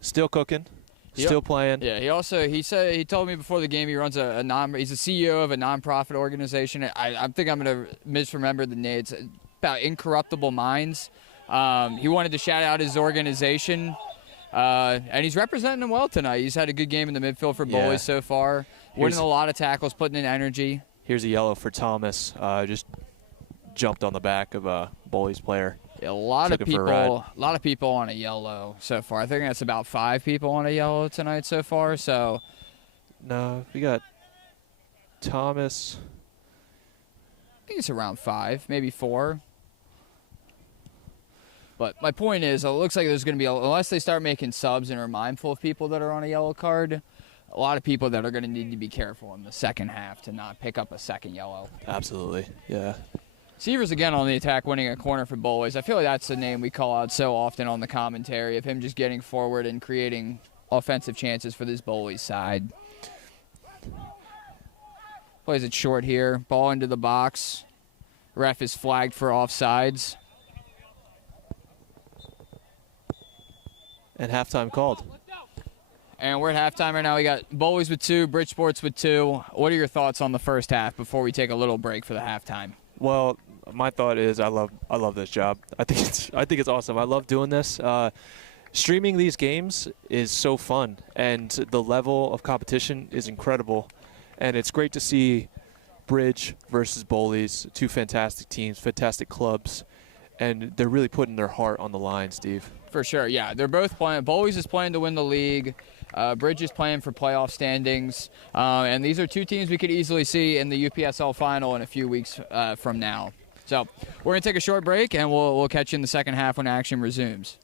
still cooking. Still playing. Yeah, he told me before the game he runs he's a CEO of a nonprofit organization. I think I'm going to misremember the name. It's about Incorruptible Minds. He wanted to shout out his organization, and he's representing them well tonight. He's had a good game in the midfield for Bowleys so far, winning a lot of tackles, putting in energy. Here's a yellow for Thomas. Just jumped on the back of a Bowleys player. A lot of people on a yellow so far. I think that's about 5 people on a yellow tonight so far. So, no, we got Thomas. I think it's around 5, maybe 4. But my point is, it looks like there's going to be, unless they start making subs and are mindful of people that are on a yellow card, a lot of people that are going to need to be careful in the second half to not pick up a second yellow. Absolutely, yeah. Severs again on the attack, winning a corner for Bowleys. I feel like that's the name we call out so often on the commentary, of him just getting forward and creating offensive chances for this Bowleys side. Plays it short here. Ball into the box. Ref is flagged for offsides. And halftime called. And we're at halftime right now. We got Bowleys with 2, BridgeSports with 2. What are your thoughts on the first half before we take a little break for the halftime? Well, my thought is I love this job. I think it's awesome. I love doing this. Streaming these games is so fun, and the level of competition is incredible. And it's great to see Bridge versus Bowleys, 2 fantastic teams, fantastic clubs, and they're really putting their heart on the line, Steve. For sure, yeah. They're both playing. Bowleys is playing to win the league. Bridge is playing for playoff standings. And these are 2 teams we could easily see in the UPSL final in a few weeks from now. So we're going to take a short break, and we'll catch you in the second half when action resumes.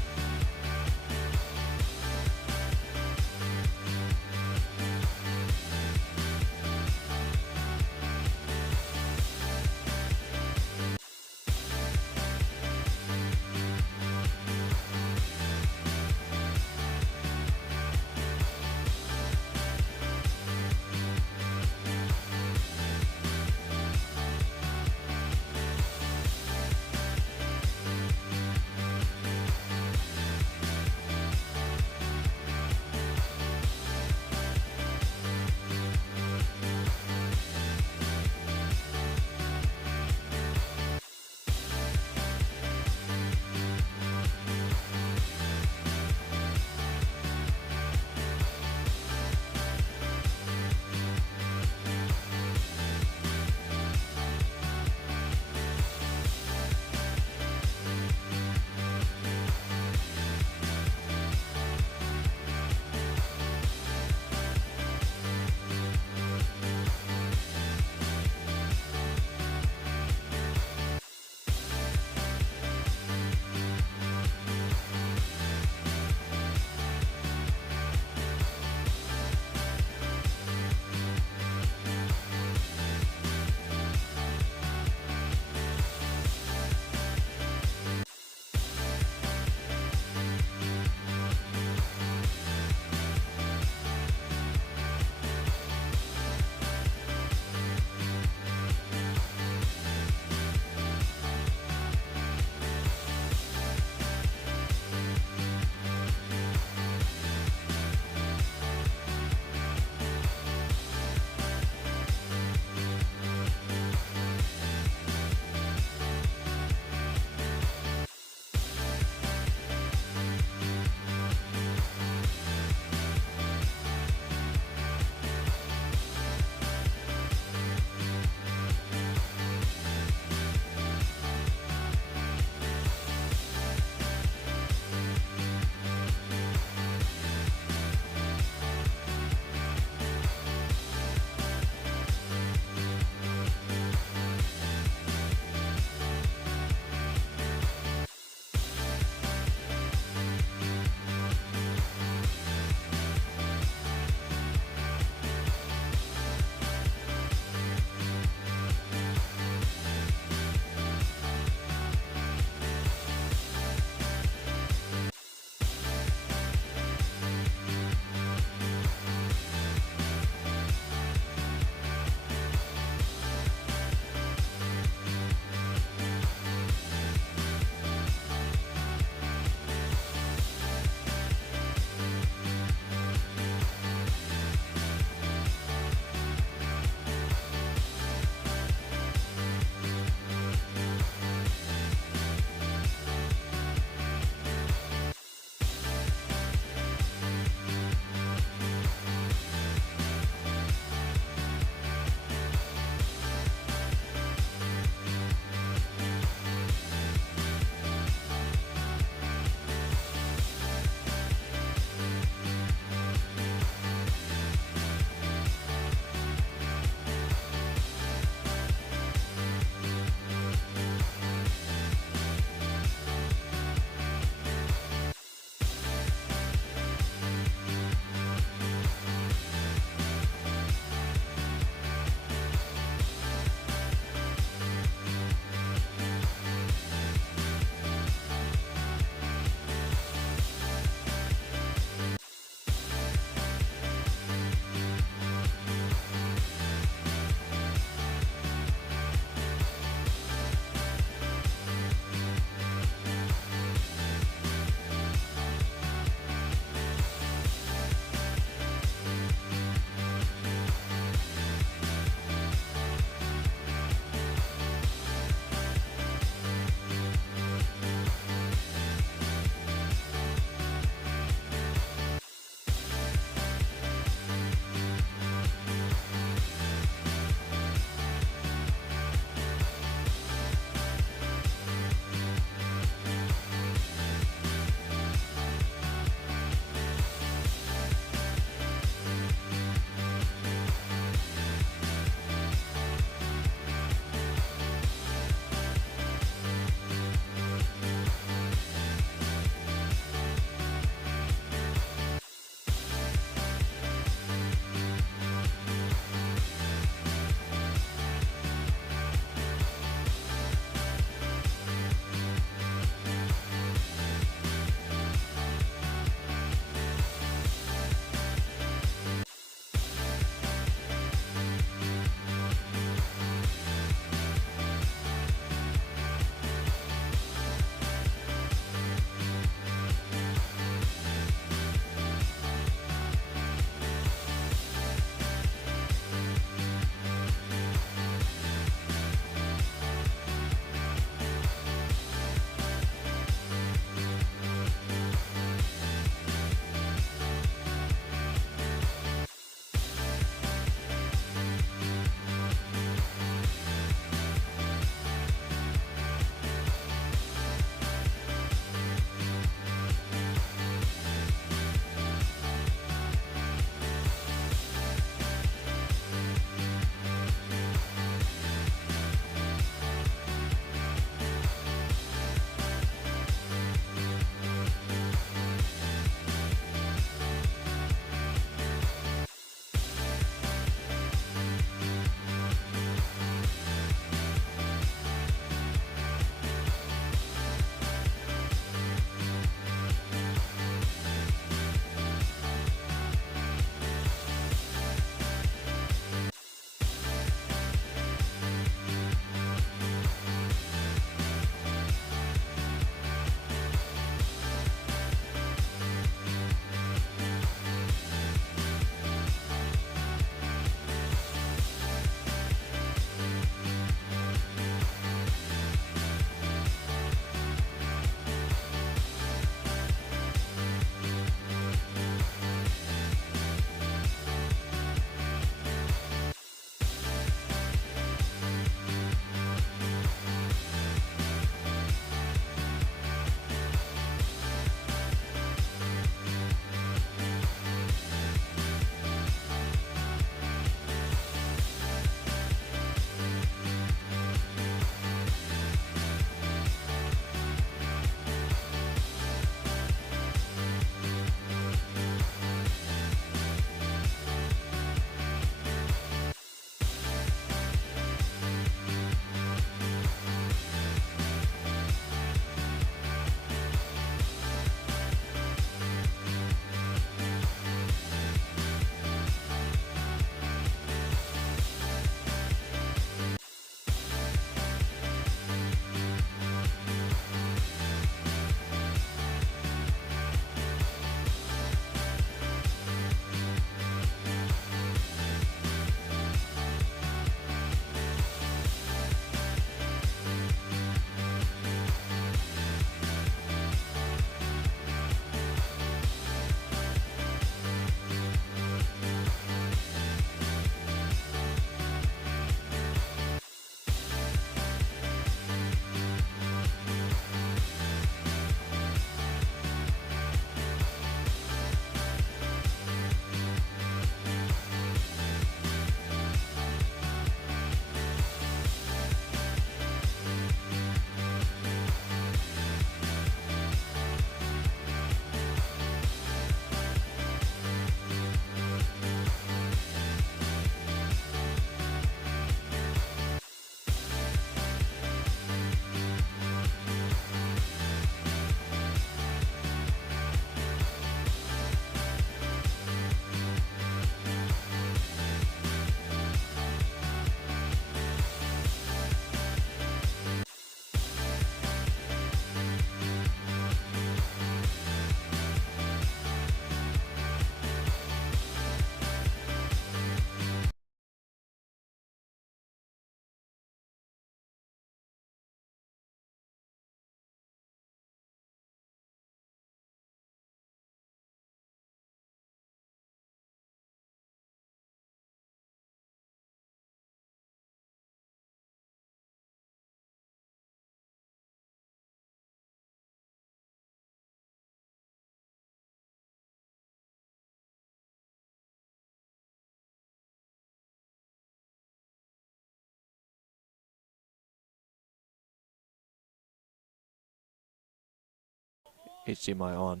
HDMI on.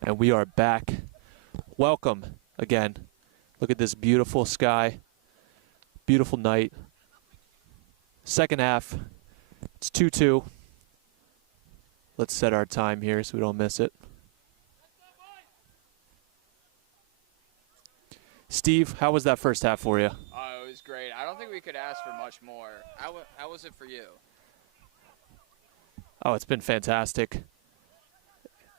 And we are back. Welcome again. Look at this beautiful sky. Beautiful night. Second half. It's 2-2. Let's set our time here so we don't miss it. Steve, how was that first half for you? Oh, it was great. I don't think we could ask for much more. How was it for you? Oh, it's been fantastic.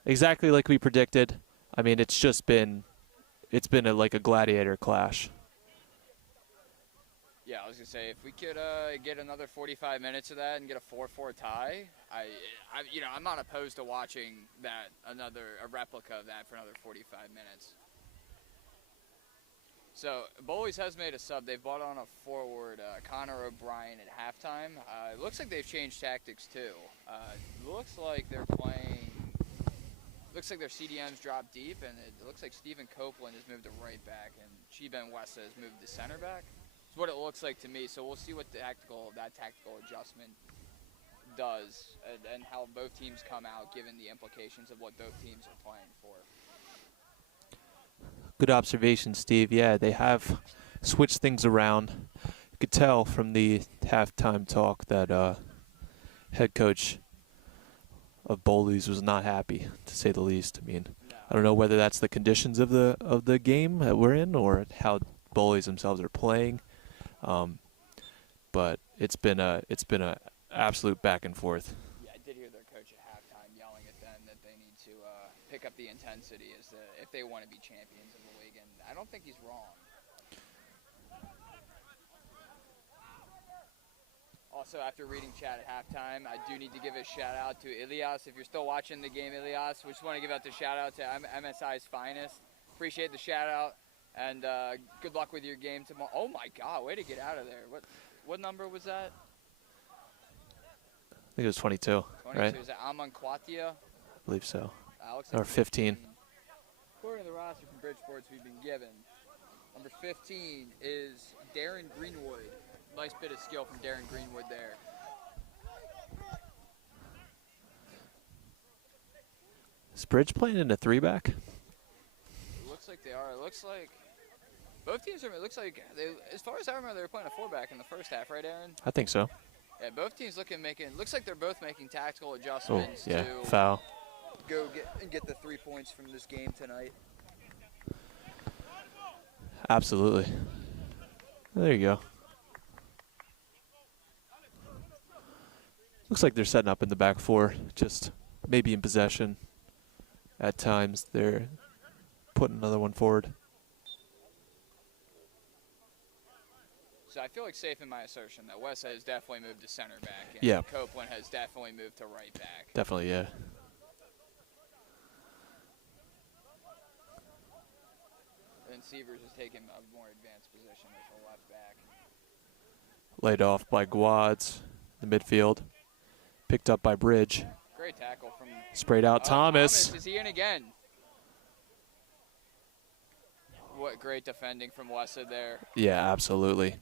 Exactly like we predicted. I mean, it's been like a gladiator clash. Yeah, I was gonna say if we could get another 45 minutes of that and get a 4-4 tie, I'm not opposed to watching a replica of that for another 45 minutes. So Bowleys has made a sub. They brought on a forward, Connor O'Brien, at halftime. It looks like they've changed tactics too. Looks like they're playing. Looks like their CDM's dropped deep, and it looks like Stephen Copeland has moved to right back, and Chiben Wessa has moved to center back. That's what it looks like to me. So we'll see what that tactical adjustment does, and how both teams come out, given the implications of what both teams are playing for. Good observation, Steve. Yeah, they have switched things around. You could tell from the halftime talk that head coach of Bowleys was not happy, to say the least. I mean, I don't know whether that's the conditions of the game that we're in or how Bowleys themselves are playing, but it's been a absolute back and forth. Yeah, I did hear their coach at halftime yelling at them that they need to pick up the intensity if they want to be champions of the league, and I don't think he's wrong. Also, after reading chat at halftime, I do need to give a shout-out to Ilias. If you're still watching the game, Ilias, we just want to give out the shout-out to MSI's finest. Appreciate the shout-out, and good luck with your game tomorrow. Oh, my God, way to get out of there. What number was that? I think it was 22, right? Is that Aman Kwatia? I believe so. Looks Or like 15. According to the roster from BridgeSports we've been given, number 15 is Darren Greenwood. Nice bit of skill from Darren Greenwood there. Is Bridge playing in a 3-back? It looks like they are. It looks like both teams are. It looks like as far as I remember, they were playing a 4-back in the first half, right, Aaron? I think so. Yeah, both teams looks like they're both making tactical Oh, adjustments yeah, to foul. go get the 3 points from this game tonight. Absolutely. There you go. Looks like they're setting up in the back four, just maybe in possession. At times, they're putting another one forward. So I feel like safe in my assertion that West has definitely moved to center back, and Yeah. Copeland has definitely moved to right back. Definitely, yeah. And Severs has taken a more advanced position as a left back. Laid off by Guads, the midfield. Picked up by Bridge. Great tackle from Sprayed out Thomas. Is he in again? What great defending from Wessa there. Yeah, absolutely.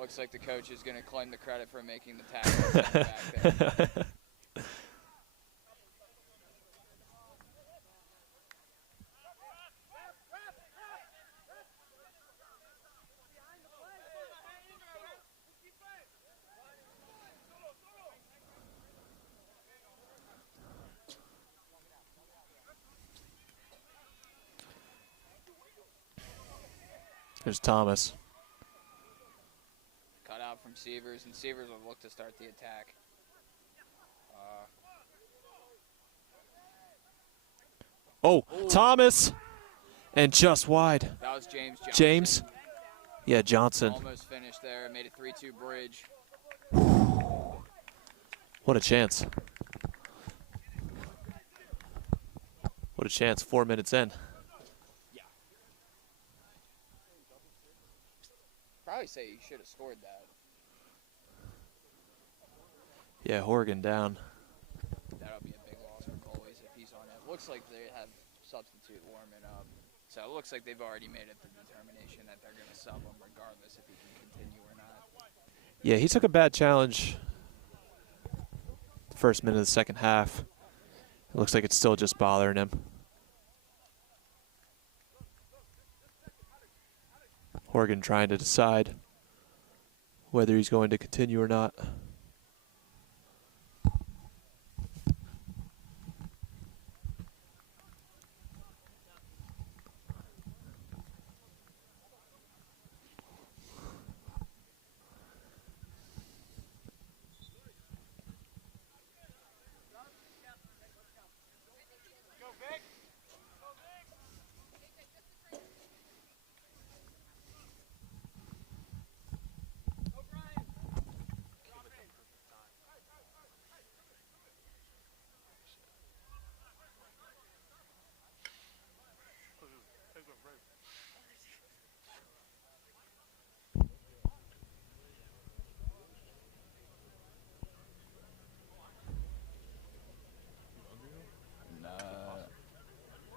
Looks like the coach is going to claim the credit for making the tackle. Back there. There's Thomas. Cut out from Severs, and Severs will look to start the attack. Thomas! And just wide. That was James Johnson. James? Yeah, Johnson. Almost finished there. Made a 3-2 bridge. What a chance. What a chance. 4 minutes in. Probably say he should have scored that. Yeah, Horgan down. That'll be a big loss for Bowleys if he's on it. Looks like they have substitute warming up. So it looks like they've already made it the determination that they're going to sub him regardless if he can continue or not. Yeah, he took a bad challenge the first minute of the second half. It looks like it's still just bothering him. Horgan trying to decide whether he's going to continue or not.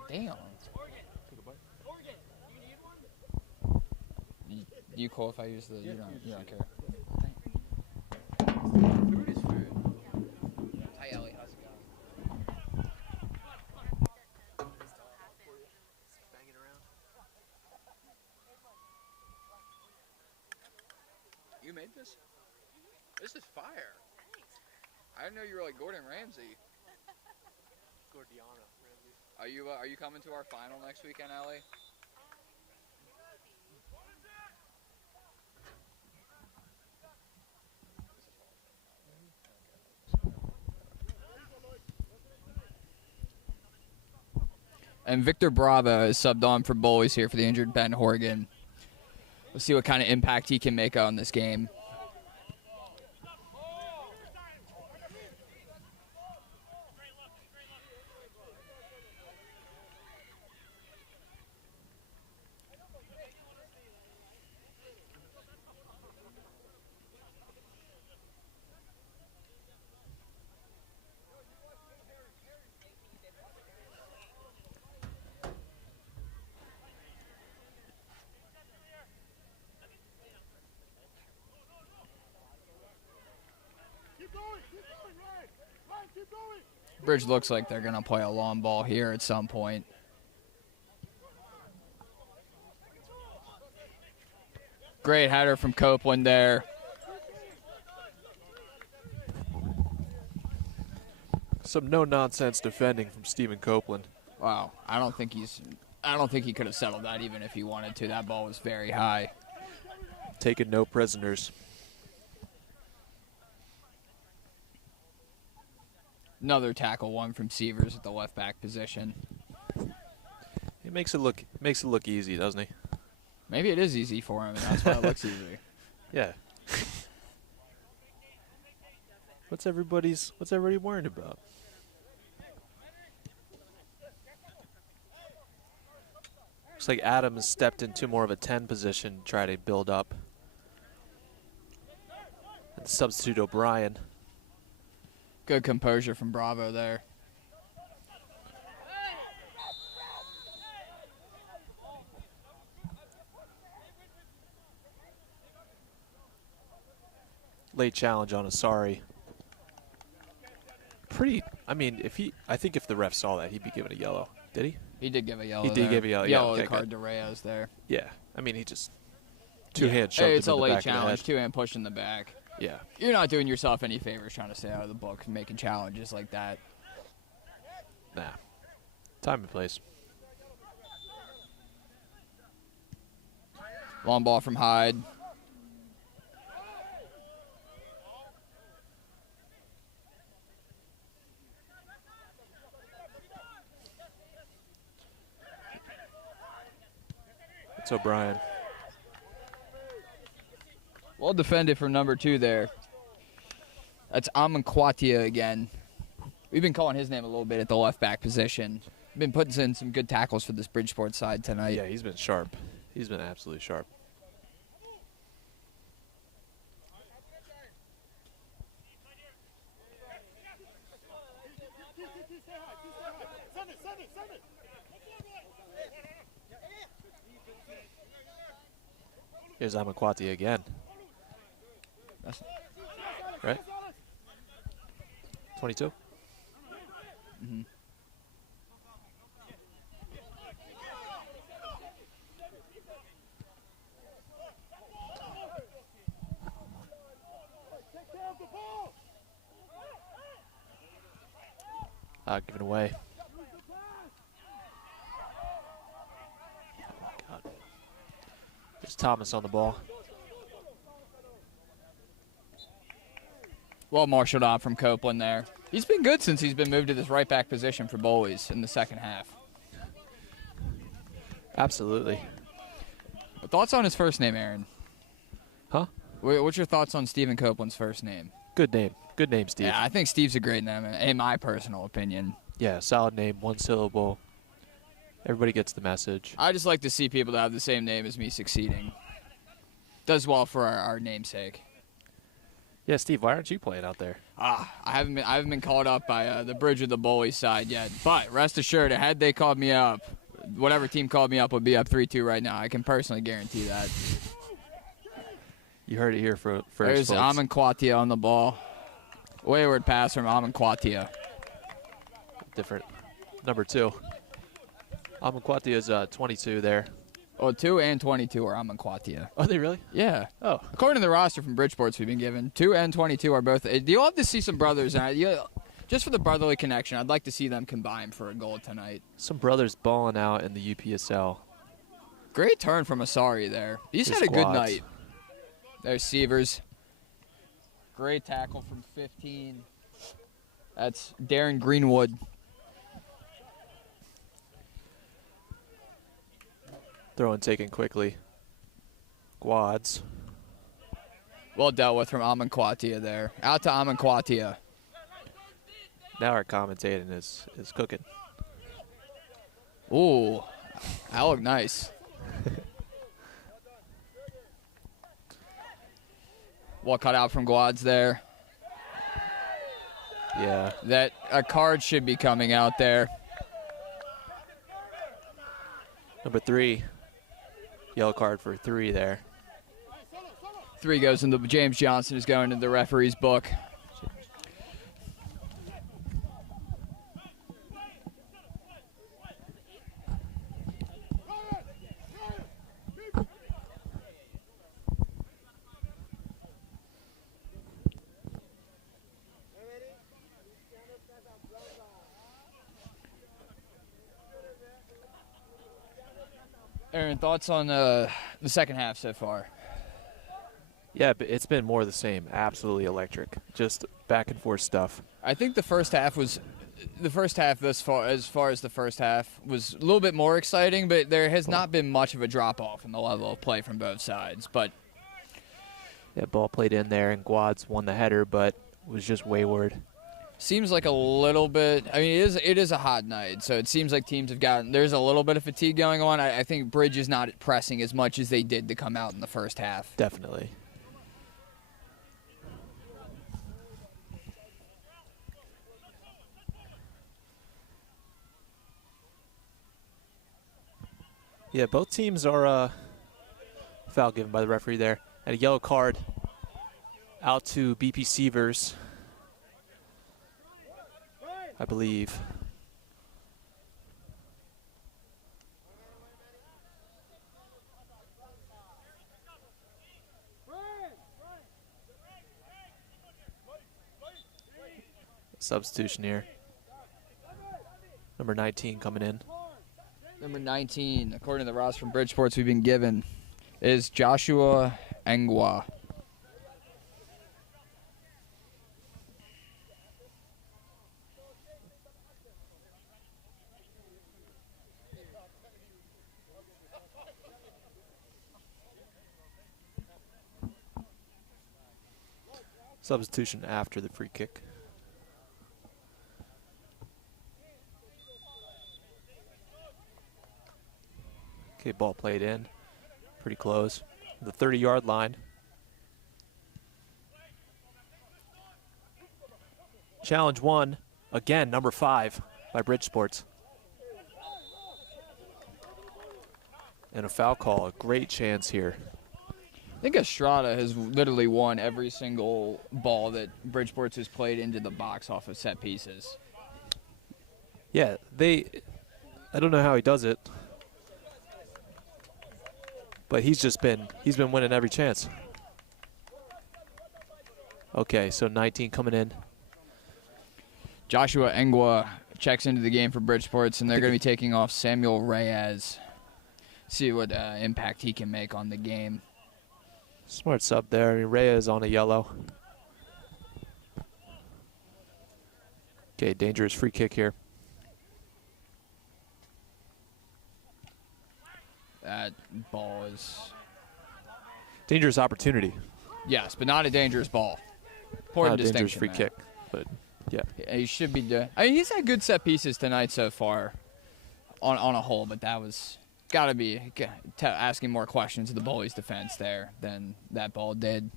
Damn. You cool if I use the? You don't care. Food is food. Hi Ellie, how's it going? You made this? This is fire. I didn't know you were like Gordon Ramsay. Gordiana Ramsey. Are you coming to our final next weekend, Ellie? And Victor Bravo is subbed on for Bowleys here for the injured Ben Horgan. We'll see what kind of impact he can make on this game. Bridge looks like they're going to play a long ball here at some point. Great header from Copeland there. Some no-nonsense defending from Stephen Copeland. Wow, I don't think he could have settled that even if he wanted to. That ball was very high. Taking no prisoners. Another tackle one from Severs at the left back position. He makes it look easy, doesn't he? Maybe it is easy for him, and that's why it looks easy. Yeah. What's everybody worrying about? Looks like Adam has stepped into more of a 10 position to try to build up. And substitute O'Brien. Good composure from Bravo there. Late challenge on Asari. I think if the ref saw that, he'd be given a yellow. Did he? He did give a yellow. He did give a yellow. Yeah, okay, card good. to Reyes there. Yeah. I mean, he just two-hand shoved Hey, him it's in a the late back of the challenge. head. Two-hand push in the back. Yeah. You're not doing yourself any favors trying to stay out of the book, making challenges like that. Nah. Time and place. Long ball from Hyde. It's O'Brien. Well defended from number 2 there. That's Amankwatia again. We've been calling his name a little bit at the left back position. Been putting in some good tackles for this BridgeSports side tonight. Yeah, he's been sharp. He's been absolutely sharp. Here's Amakwati again. Right? 22? Mm-hmm. Given away. Oh, God. There's Thomas on the ball. Well marshaled out from Copeland there. He's been good since he's been moved to this right back position for Bowleys in the second half. Absolutely. Thoughts on his first name, Aaron? Huh? What's your thoughts on Stephen Copeland's first name? Good name. Good name, Steve. Yeah, I think Steve's a great name, in my personal opinion. Yeah, solid name, one syllable. Everybody gets the message. I just like to see people that have the same name as me succeeding. Does well for our namesake. Yeah, Steve, why aren't you playing out there? I haven't been called up by the Bridge of the Bowleys side yet. But rest assured, had they called me up, whatever team called me up would be up 3-2 right now. I can personally guarantee that. You heard it here first, There's folks. Amin Kwatia on the ball. Wayward pass from Amin Kwatia. Different. Number 2. Amakwati is 22 there. Oh, 2 and 22 are Amin Kwatia. Are they really? Yeah. Oh. According to the roster from BridgeSports we've been given, 2 and 22 are both. You'll have to see some brothers. And just for the brotherly connection, I'd like to see them combine for a goal tonight. Some brothers balling out in the UPSL. Great turn from Asari there. He's had a good night. There's Sievers. Great tackle from 15. That's Darren Greenwood. Throw and taken quickly. Quads. Well dealt with from Amin Kwatia there. Out to Amin Kwatia. Now our commentating is cooking. Ooh, that looked nice. Well cut out from Guads there. Yeah. That a card should be coming out there. Number 3. Yellow card for 3 there. 3 goes into James Johnson is going into the referee's book. Aaron, thoughts on the second half so far? Yeah, but it's been more of the same. Absolutely electric. Just back and forth stuff. I think the first half thus far, as far as the first half, was a little bit more exciting, but there has not been much of a drop-off in the level of play from both sides. But Yeah, ball played in there, and Guads won the header, but was just wayward. seems like a little bit. I mean, it is a hot night, so it seems like teams have gotten. There's a little bit of fatigue going on. I think Bridge is not pressing as much as they did to come out in the first half. Definitely. Yeah, both teams are foul given by the referee there. And a yellow card out to BP Sievers, I believe. Substitution here. Number 19 coming in. Number 19, according to the roster from BridgeSports we've been given, is Joshua Engwa. Substitution after the free kick. Okay, ball played in. Pretty close. The 30-yard line. Challenge won. Again, number 5 by BridgeSports. And a foul call. A great chance here. I think Estrada has literally won every single ball that BridgeSports has played into the box off of set pieces. Yeah, I don't know how he does it, but he's been winning every chance. Okay, so 19 coming in. Joshua Engwa checks into the game for BridgeSports, and they're going to be taking off Samuel Reyes. See what impact he can make on the game. Smart sub there. I mean, Reyes on a yellow. Okay, dangerous free kick here. That ball is... Dangerous opportunity. Yes, but not a dangerous ball. Not Important a dangerous distinction free there. kick, but yeah. He should be doing... I mean, he's had good set pieces tonight so far on a whole, but that was... Got to be asking more questions of the Bowleys defense there than that ball did.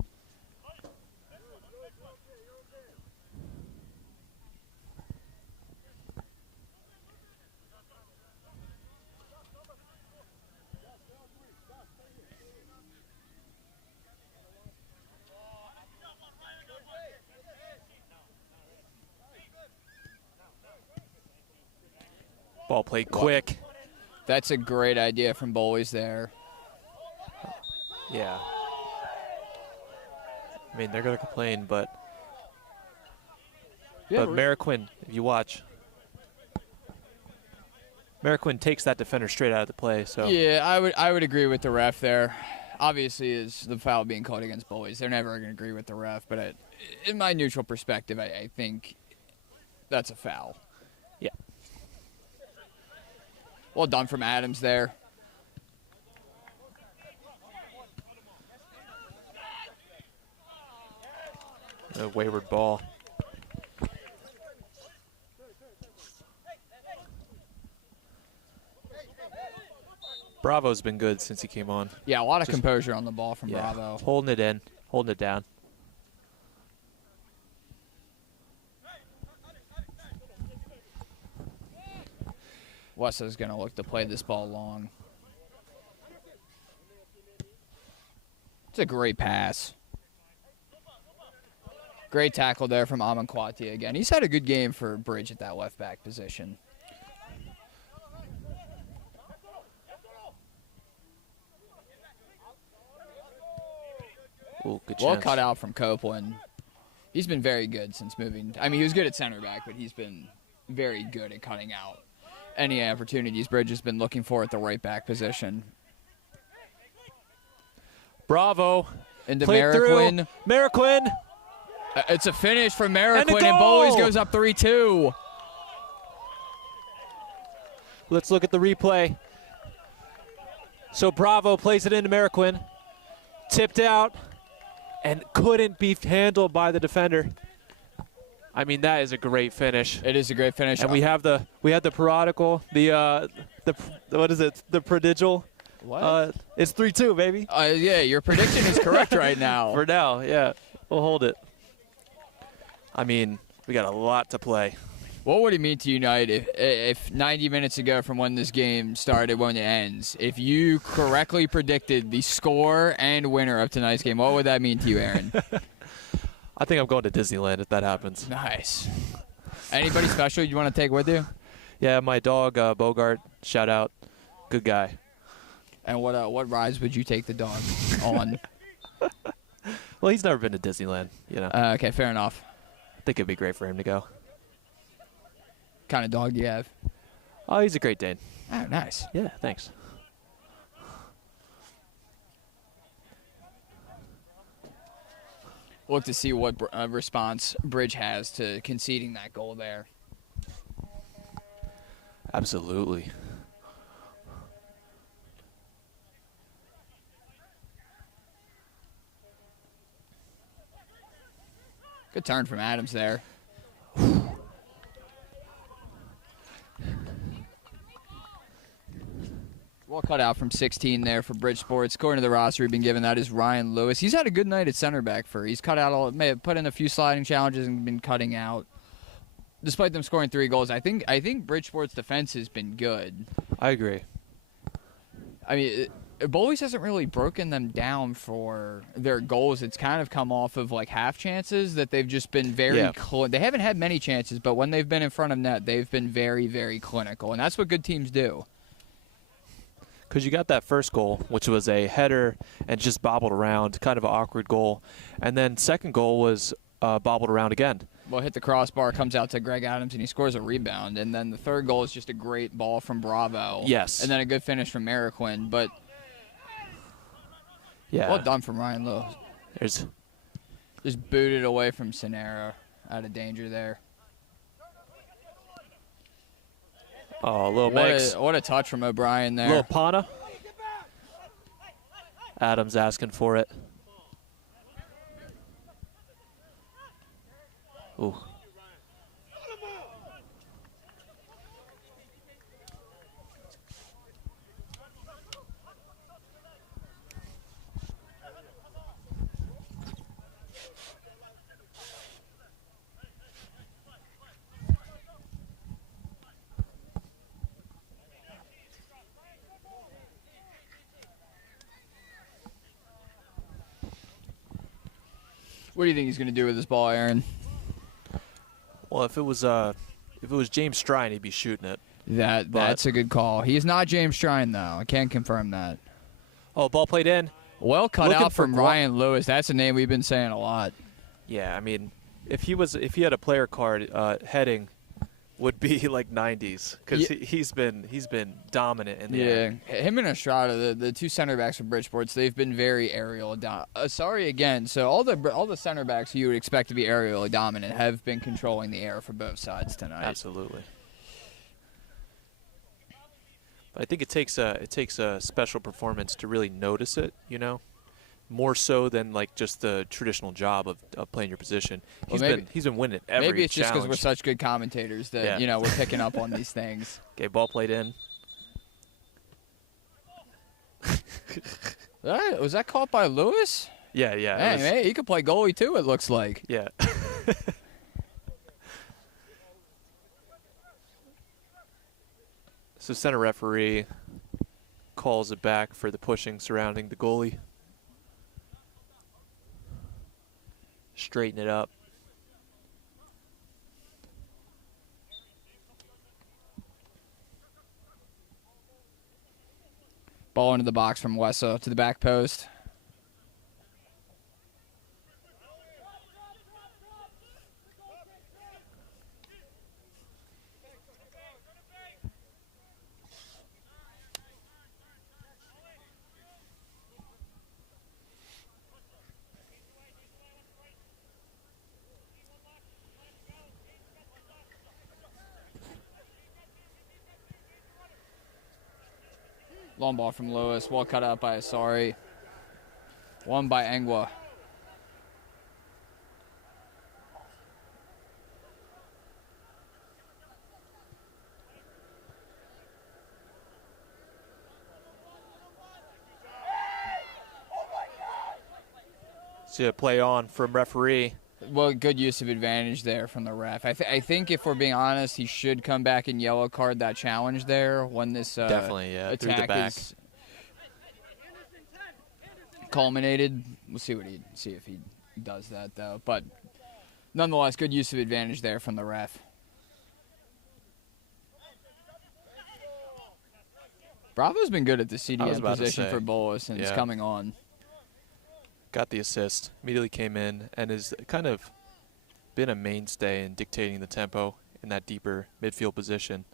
Ball played quick. That's a great idea from Bowleys there. Yeah. I mean, they're going to complain, but Mariquin, if you watch, Mariquin takes that defender straight out of the play. So yeah, I would agree with the ref there. Obviously, is the foul being called against Bowleys. They're never going to agree with the ref, but in my neutral perspective, I think that's a foul. Yeah. Well done from Adams there. A wayward ball. Bravo's been good since he came on. Yeah, a lot of composure on the ball from Yeah, Bravo. holding it in, holding it down. Wessa's going to look to play this ball long. It's a great pass. Great tackle there from Amankwati again. He's had a good game for Bridge at that left back position. Ooh, good Well chance. cut out from Copeland. He's been very good since moving. I mean, he was good at center back, but he's been very good at cutting out any opportunities Bridge has been looking for at the right back position. Bravo. Into Played Mariquin. through. Mariquin. It's a finish from Mariquin, And a and Bowleys goal! goes up 3-2. Let's look at the replay. So Bravo plays it into Mariquin. Tipped out and couldn't be handled by the defender. I mean, that is a great finish. It is a great finish. And we have the parodical, the what is it? The prodigal. What? It's 3-2, baby. Yeah, your prediction is correct right now. For now, yeah. We'll hold it. I mean, we got a lot to play. What would it mean to United if 90 minutes ago from when this game started, when it ends, if you correctly predicted the score and winner of tonight's game, what would that mean to you, Aaron? I think I'm going to Disneyland if that happens. Nice. Anybody special you want to take with you? Yeah, my dog, Bogart, shout out. Good guy. And what rides would you take the dog on? Well, he's never been to Disneyland, you know. Okay, fair enough. I think it'd be great for him to go. Kind of dog do you have? Oh, he's a Great Dane. Oh, nice. Yeah, thanks. We'll have to see what response Bridge has to conceding that goal there. Absolutely. Good turn from Adams there. Well cut out from 16 there for BridgeSports. According to the roster we've been given, that is Ryan Lewis. He's had a good night at center back for. He's cut out may have put in a few sliding challenges and been cutting out. Despite them scoring 3 goals, I think BridgeSports' defense has been good. I agree. I mean, Bowleys hasn't really broken them down for their goals. It's kind of come off of like half chances that they've just been very they haven't had many chances, but when they've been in front of net, they've been very, very clinical, and that's what good teams do. Because you got that first goal, which was a header and just bobbled around, kind of an awkward goal. And then second goal was bobbled around again. Well, hit the crossbar, comes out to Greg Adams, and he scores a rebound. And then the third goal is just a great ball from Bravo. Yes. And then a good finish from Mariquin. But yeah, well done from Ryan Lewis. There's Just booted away from Sonera. Out of danger there. a little mix. What a touch from O'Brien there. Little Pana. Adams asking for it. Ooh. What do you think he's going to do with this ball, Aaron? Well, if it was James Strine, he'd be shooting it. That's a good call. He's not James Strine, though. I can't confirm that. Oh, ball played in. Well cut Looking out for from Ryan Lewis. That's a name we've been saying a lot. Yeah, I mean, if he had a player card, heading would be like 90s because he's been dominant in the air. Him and Estrada, the two center backs for BridgeSports, they've been very aerial. Sorry again. So all the center backs you would expect to be aerially dominant have been controlling the air for both sides tonight. Absolutely. But I think it takes a special performance to really notice it. You know. More so than like just the traditional job of playing your position. He's been winning every Maybe it's just because challenge. we're such good commentators that we're picking up on these things. Okay, ball played in. Was that caught by Lewis? Yeah. Hey, he could play goalie too. It looks like. Yeah. So center referee calls it back for the pushing surrounding the goalie. Straighten it up. Ball into the box from Wessa to the back post. Long ball from Lewis. Well cut out by Asari. One by Engwa. See a play on from referee. Well, good use of advantage there from the ref. I think if we're being honest, he should come back and yellow card that challenge there when this definitely through the attack back. is culminated. We'll see if he does that though. But nonetheless, good use of advantage there from the ref. Bravo's been good at the CDM position for Bowleys since coming on. Got the assist, immediately came in, and has kind of been a mainstay in dictating the tempo in that deeper midfield position.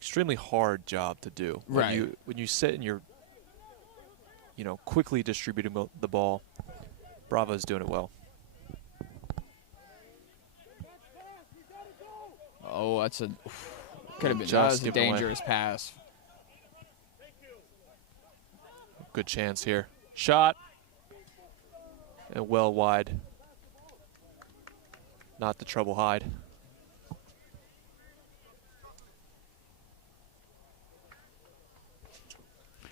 Extremely hard job to do. Right. When you sit and you're, quickly distributing the ball, Bravo's doing it well. Oh, could have been. That was a dangerous pass. Good chance here. Shot. And well wide. Not the trouble hide.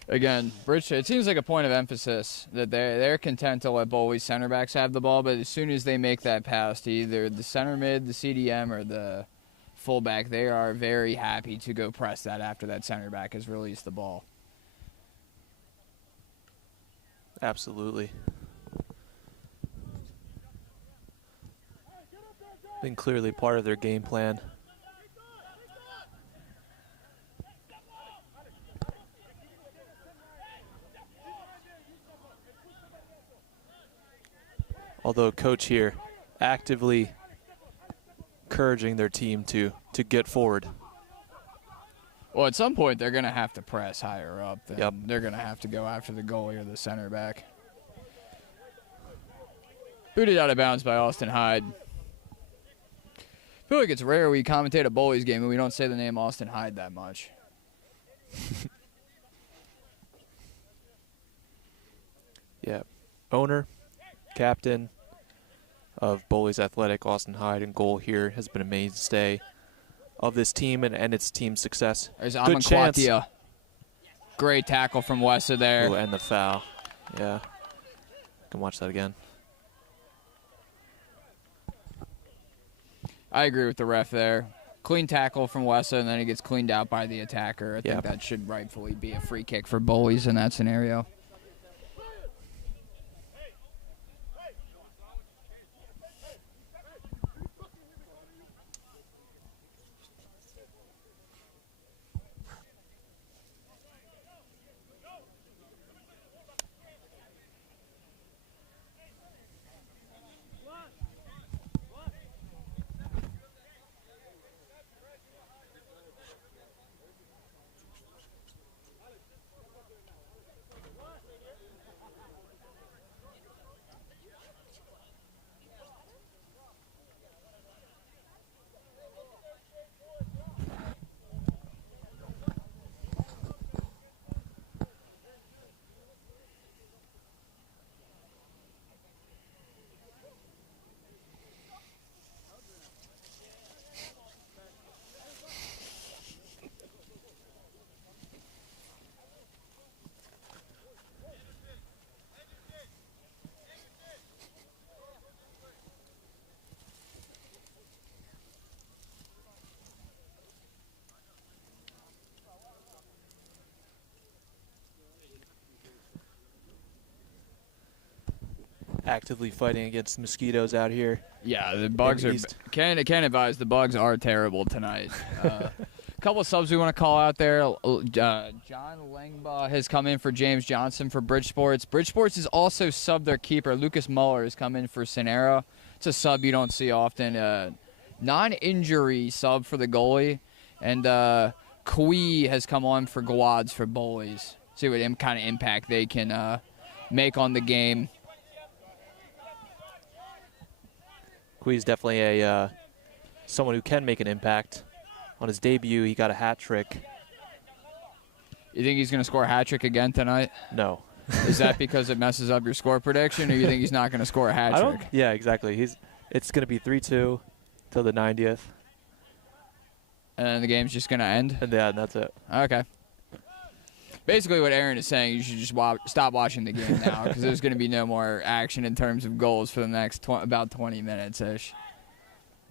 Again, it seems like a point of emphasis that they're content to let Bowleys center backs have the ball, but as soon as they make that pass to either the center mid, the CDM, or the fullback, they are very happy to go press that after that center back has released the ball. Absolutely. Been clearly part of their game plan. Although coach here actively encouraging their team to get forward. Well, at some point, they're going to have to press higher up. Yep. They're going to have to go after the goalie or the center back. Booted out of bounds by Austin Hyde. I feel like it's rare we commentate a Bowleys game and we don't say the name Austin Hyde that much. Yeah. Owner, captain of Bowleys Athletic, Austin Hyde, in goal here, has been a mainstay of this team and its team's success. There's Good chance. Kwatia. Great tackle from Wessa there. Ooh, and the foul. Yeah. Can watch that again. I agree with the ref there. Clean tackle from Wessa, and then he gets cleaned out by the attacker. I think that should rightfully be a free kick for Bowleys in that scenario. Actively fighting against mosquitoes out here. Yeah, the bugs are. Can't advise the bugs are terrible tonight. A couple of subs we want to call out there. John Langbaugh has come in for James Johnson for BridgeSports. BridgeSports has also subbed their keeper. Lucas Muller has come in for Sonera. It's a sub you don't see often. Non-injury sub for the goalie. And Kui has come on for Gwads for Bowleys. See what kind of impact they can make on the game. Kui's definitely a someone who can make an impact. On his debut, he got a hat trick. You think he's going to score a hat trick again tonight? No. Is that because it messes up your score prediction, or you think he's not going to score a hat trick? Yeah, exactly. It's going to be 3-2 till the 90th. And then the game's just going to end? And yeah, that's it. Okay. Basically what Aaron is saying, you should just stop watching the game now because there's going to be no more action in terms of goals for the next about 20 minutes-ish.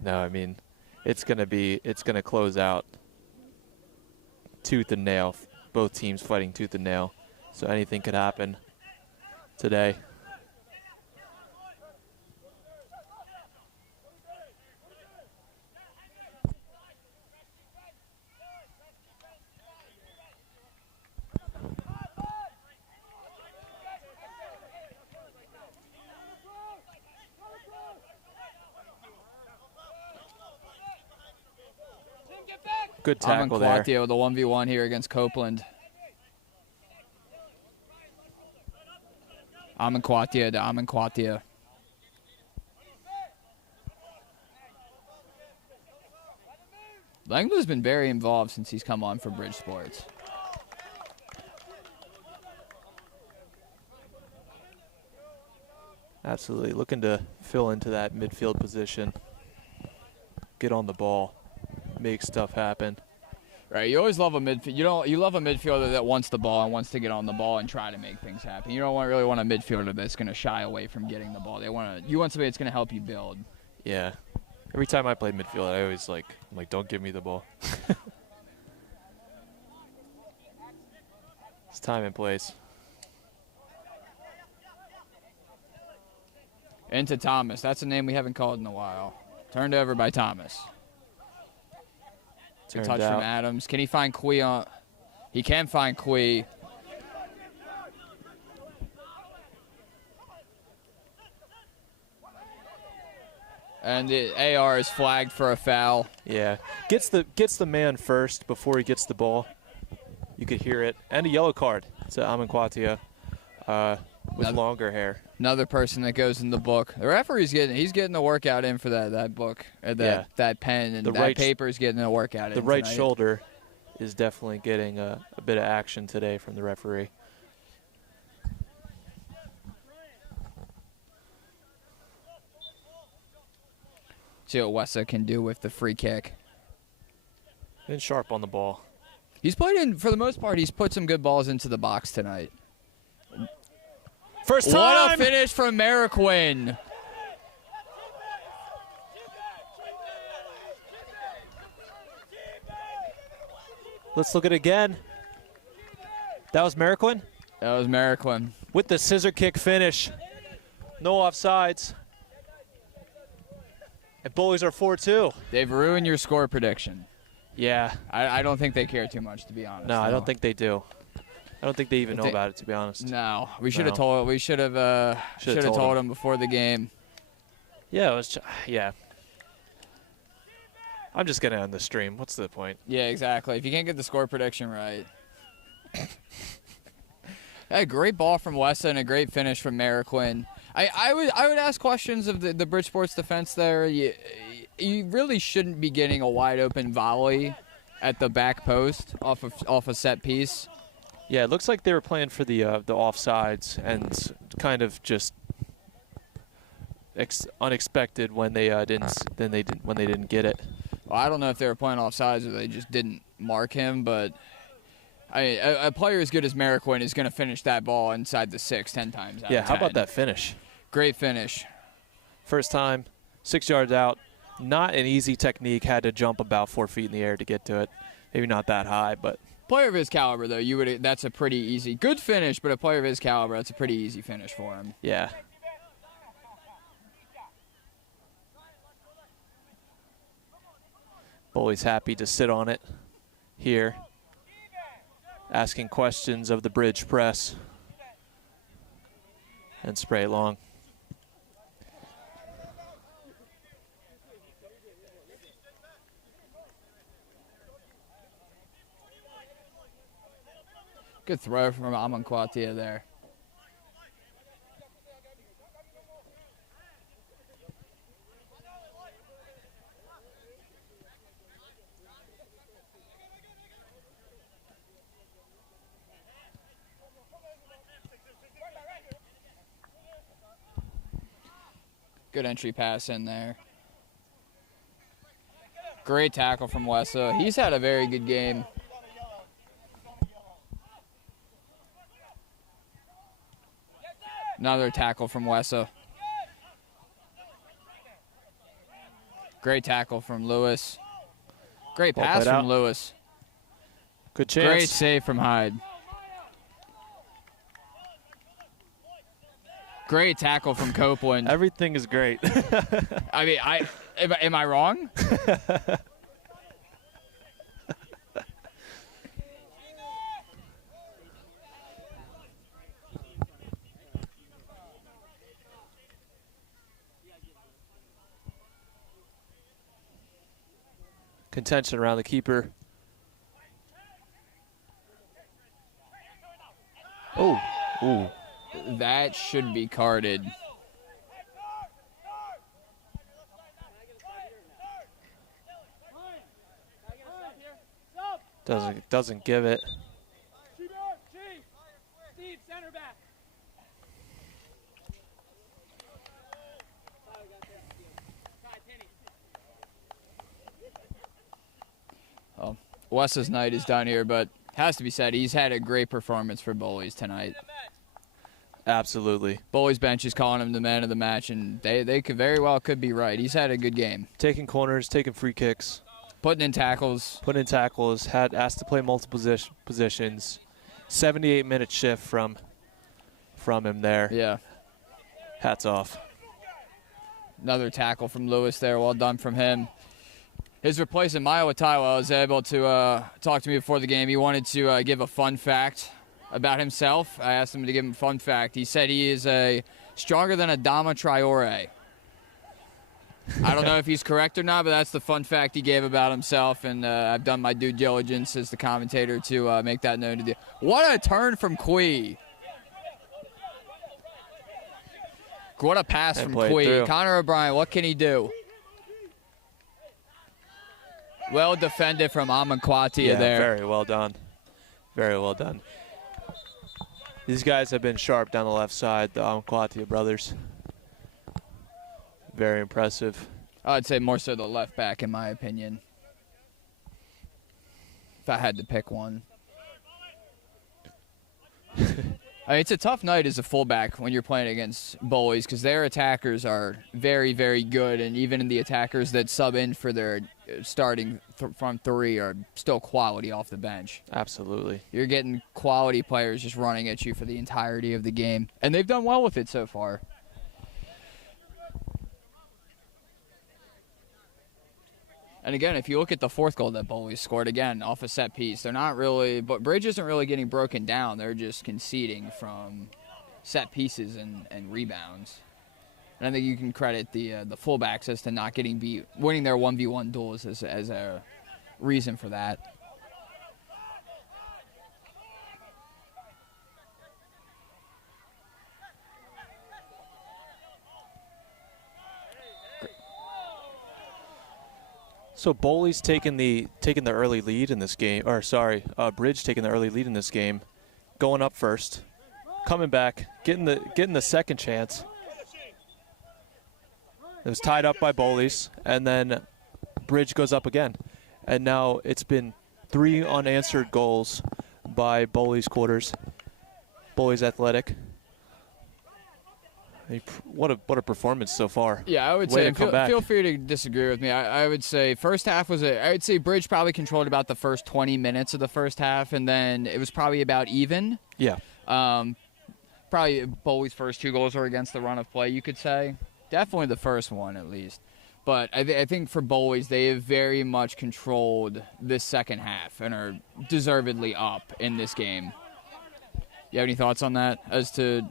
No, I mean, it's going to close out tooth and nail. Both teams fighting tooth and nail. So anything could happen today. Good tackle there. Kwatia with a 1v1 here against Copeland. Kwatia to Kwatia. Langbaugh's been very involved since he's come on for BridgeSports. Absolutely. Looking to fill into that midfield position. Get on the ball. Make stuff happen. Right, you always love a midfield. You love a midfielder that wants the ball and wants to get on the ball and try to make things happen. You don't really want a midfielder that's going to shy away from getting the ball. You want somebody that's going to help you build. Yeah. Every time I play midfield, I always I'm like, don't give me the ball. It's time and place. Into Thomas. That's a name we haven't called in a while. Turned over by Thomas. Good touch from Adams. Can he find Kui on? He can find Kui. And the AR is flagged for a foul. Yeah, gets the man first before he gets the ball. You could hear it. And a yellow card to Amankwatia with longer hair. Another person that goes in the book. The referee's getting the workout in for that book, that pen, and that paper's getting a workout in. The right tonight. shoulder is definitely getting a bit of action today from the referee. See what Wessa can do with the free kick. And sharp on the ball. He's played in, for the most part, he's put some good balls into the box tonight. First time! What a finish from Mariquin. Let's look at it again. That was Mariquin? That was Mariquin. With the scissor kick finish. No offsides. And Bowleys are 4-2. They've ruined your score prediction. Yeah. I don't think they care too much, to be honest. No, I don't think they do. I don't think they even know about it, to be honest. No, we should have told. We should have told them before the game. Yeah, it was. Yeah. I'm just gonna end the stream. What's the point? Yeah, exactly. If you can't get the score prediction right. A great ball from Wessa and a great finish from Mariquin. I would ask questions of the BridgeSports defense there. You really shouldn't be getting a wide open volley at the back post off a set piece. Yeah, it looks like they were playing for the offsides and kind of just unexpected when they didn't get it. Well, I don't know if they were playing offsides or they just didn't mark him, but a player as good as Mariquin is going to finish that ball inside the 6 10 times out of 10. How about that finish? Great finish. First time, 6 yards out. Not an easy technique. Had to jump about 4 feet in the air to get to it. Maybe not that high, but player of his caliber though, that's a pretty easy, good finish. But a player of his caliber, that's a pretty easy finish for him. Yeah. Bowleys happy to sit on it here, asking questions of the bridge press and spray it long. Good throw from Amankwatia there. Good entry pass in there. Great tackle from Wessa. He's had a very good game. Another tackle from Wessa. Great tackle from Lewis. Great pass from Lewis. Good chance. Great save from Hyde. Great tackle from Copeland. Everything is great. I mean, am I wrong? Contention around the keeper. Oh, ooh. That should be carded. Doesn't give it. Steve, center back. Well, Wes's night is done here, but has to be said, he's had a great performance for Bowleys tonight. Absolutely. Bowleys bench is calling him the man of the match, and they could very well could be right. He's had a good game. Taking corners, taking free kicks. Putting in tackles. Had asked to play multiple positions. 78-minute shift from him there. Yeah. Hats off. Another tackle from Lewis there. Well done from him. His replacement, Maya Wataiwa, was able to talk to me before the game. He wanted to give a fun fact about himself. I asked him to give him a fun fact. He said he is stronger than Adama Traore. I don't know if he's correct or not, but that's the fun fact he gave about himself, and I've done my due diligence as the commentator to make that known to you. What a turn from Quee. What a pass from Quee. Through. Connor O'Brien, what can he do? Well defended from Amankwatia there. Very well done. Very well done. These guys have been sharp down the left side, the Amankwatia brothers. Very impressive. I'd say more so the left back, in my opinion. If I had to pick one. I mean, it's a tough night as a fullback when you're playing against Bowleys because their attackers are very, very good, and even the attackers that sub in for their starting front three are still quality off the bench. Absolutely. You're getting quality players just running at you for the entirety of the game, and they've done well with it so far. And again, if you look at the fourth goal that Bowleys scored, again, off a set piece, they're not really, but Bridge isn't really getting broken down. They're just conceding from set pieces and rebounds. And I think you can credit the fullbacks as to not getting beat, winning their 1v1 duels as a reason for that. So Bowleys taking the early lead in this game, or sorry, Bridge taking the early lead in this game, going up first, coming back, getting the second chance. It was tied up by Bowleys, and then Bridge goes up again, and now it's been 3 unanswered goals by Bowleys quarters, Bowleys Athletic. What a performance so far. Yeah, I would Way say, to come back. feel free to disagree with me. I would say first half I would say Bridge probably controlled about the first 20 minutes of the first half, and then it was probably about even. Yeah. Probably Bowleys' first 2 goals were against the run of play, you could say. Definitely the first one, at least. But I think for Bowleys, they have very much controlled this second half and are deservedly up in this game. You have any thoughts on that as to...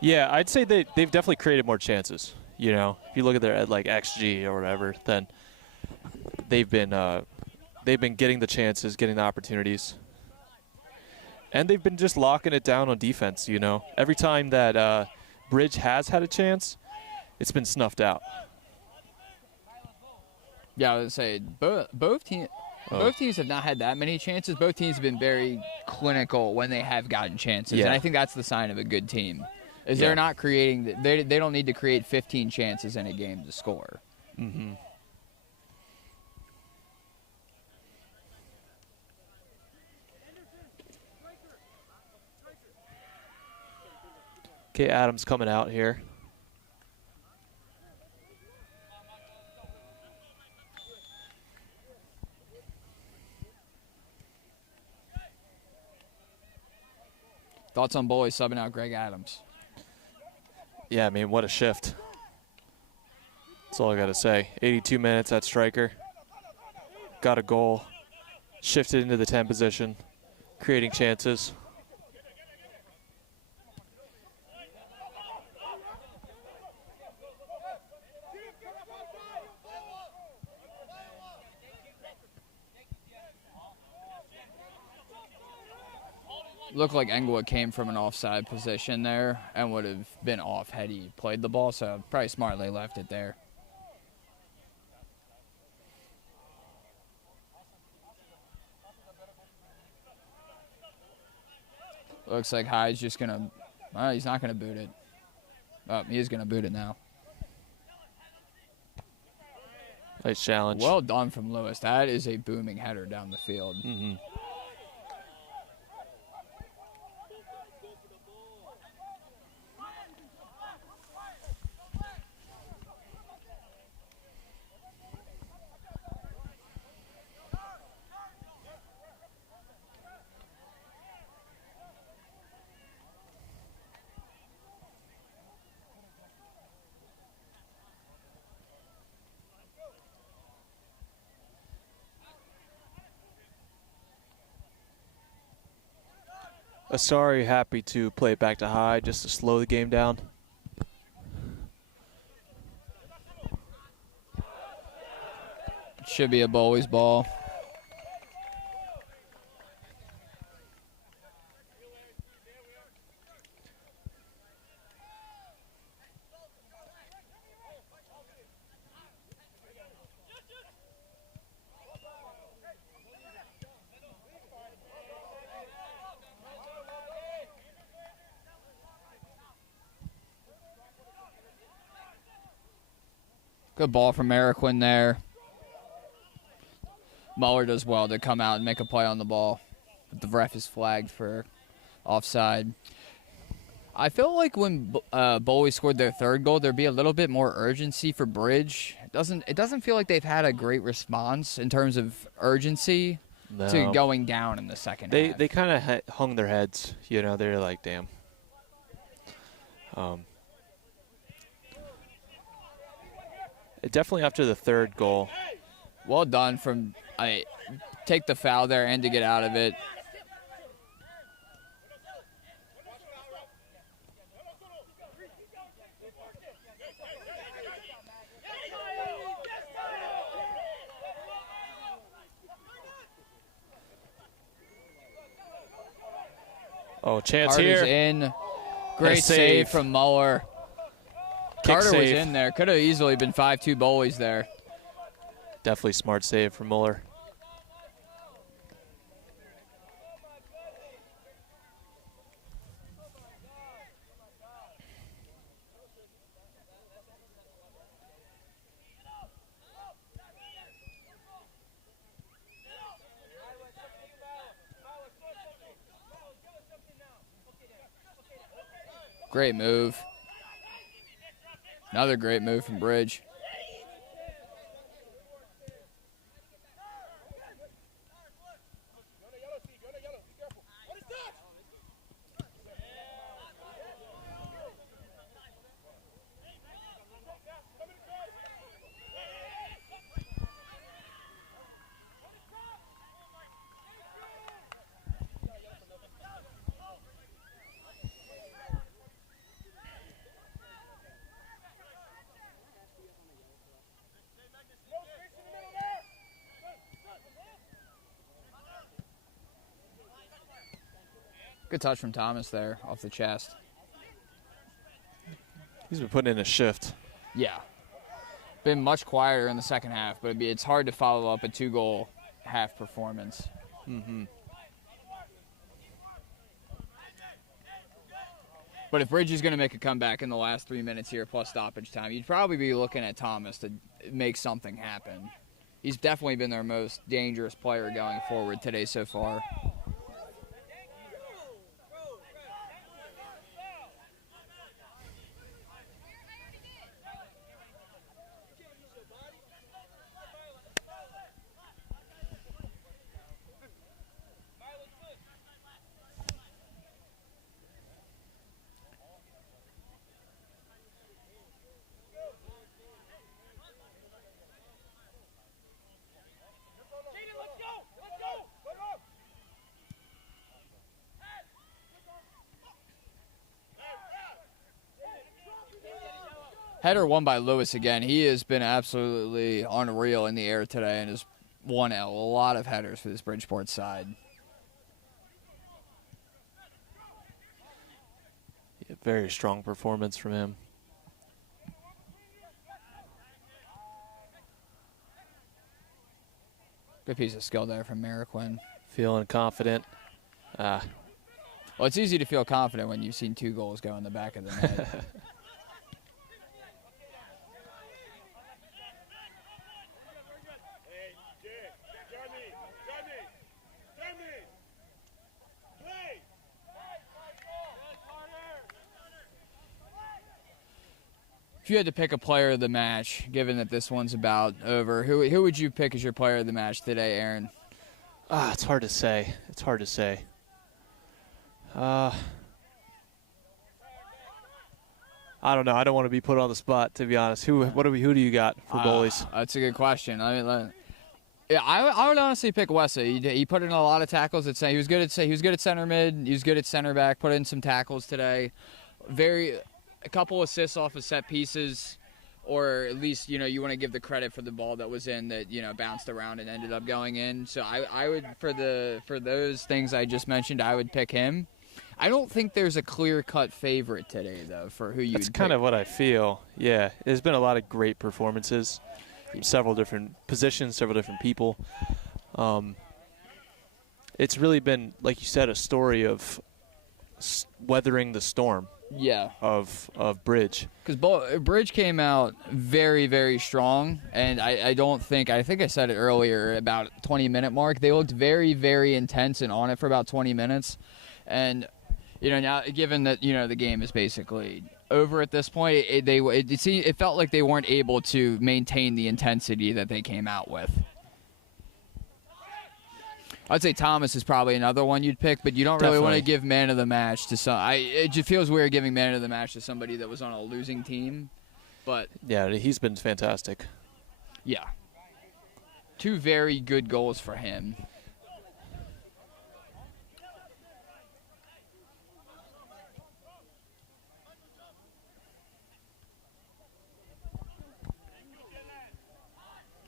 Yeah, I'd say they've definitely created more chances. You know, if you look at their XG or whatever, then they've been getting the chances, getting the opportunities, and they've been just locking it down on defense. You know, every time that Bridge has had a chance, it's been snuffed out. Yeah, I would say both teams have not had that many chances. Both teams have been very clinical when they have gotten chances, and I think that's the sign of a good team. They're not creating – they don't need to create 15 chances in a game to score. Mm-hmm. Okay, Adams coming out here. Thoughts on Bowleys subbing out Greg Adams? Yeah, I mean, what a shift. That's all I got to say. 82 minutes at striker. Got a goal. Shifted into the 10 position. Creating chances. Looked like Englewood came from an offside position there and would have been off had he played the ball, so probably smartly left it there. Looks like Hyde's just going to – he's not going to boot it. Oh, he is going to boot it now. Nice challenge. Well done from Lewis. That is a booming header down the field. Mm-hmm. Asari happy to play it back to high just to slow the game down. should be a Bowleys ball. Good ball from Eriquin there. Muller does well to come out and make a play on the ball. But the ref is flagged for offside. I feel like when Bowleys scored their third goal, there'd be a little bit more urgency for Bridge. It doesn't feel like they've had a great response in terms of urgency to going down in the second half. They kind of hung their heads. You know, they're like, damn. Definitely after the third goal. Well done from take the foul there and to get out of it. Oh, chance Carter's here. in. Great save from Muller. Carter was in there. Could have easily been 5-2 Bowleys there. Definitely smart save from Muller. Great move. Another great move from Bridge. Good touch from Thomas there off the chest. He's been putting in a shift. Yeah. Been much quieter in the second half, but it's hard to follow up a 2-goal half performance. Mm-hmm. But if Bridge is going to make a comeback in the last 3 minutes here plus stoppage time, you'd probably be looking at Thomas to make something happen. He's definitely been their most dangerous player going forward today so far. Header won by Lewis again. He has been absolutely unreal in the air today and has won a lot of headers for this BridgeSports side. Yeah, very strong performance from him. Good piece of skill there from Eriquin. Feeling confident. Well, it's easy to feel confident when you've seen 2 goals go in the back of the net. If you had to pick a player of the match, given that this one's about over, who would you pick as your player of the match today, Aaron? It's hard to say. It's hard to say. I don't know. I don't want to be put on the spot, to be honest. Who do you got for Bowleys? That's a good question. I would honestly pick Wessa. He put in a lot of tackles. He was good at center mid. He was good at center back. Put in some tackles today. A couple assists off of set pieces. or at least, you want to give the credit for the ball that was in that, bounced around and ended up going in. So I would, for those things I just mentioned, I would pick him. I don't think there's a clear-cut favorite today, though, for who you That's kind of what I feel. Yeah, there's been a lot of great performances from several different positions, several different people. It's really been, like you said, a story of weathering the storm. Yeah. Of Bridge. Because Bridge came out very, very strong, and I think I said it earlier, about 20-minute mark. They looked very, very intense and on it for about 20 minutes. And, now given that, the game is basically over at this point, it felt like they weren't able to maintain the intensity that they came out with. I'd say Thomas is probably another one you'd pick, but you don't really want to give man of the match to some. It just feels weird giving man of the match to somebody that was on a losing team. But yeah, he's been fantastic. Yeah. 2 very good goals for him.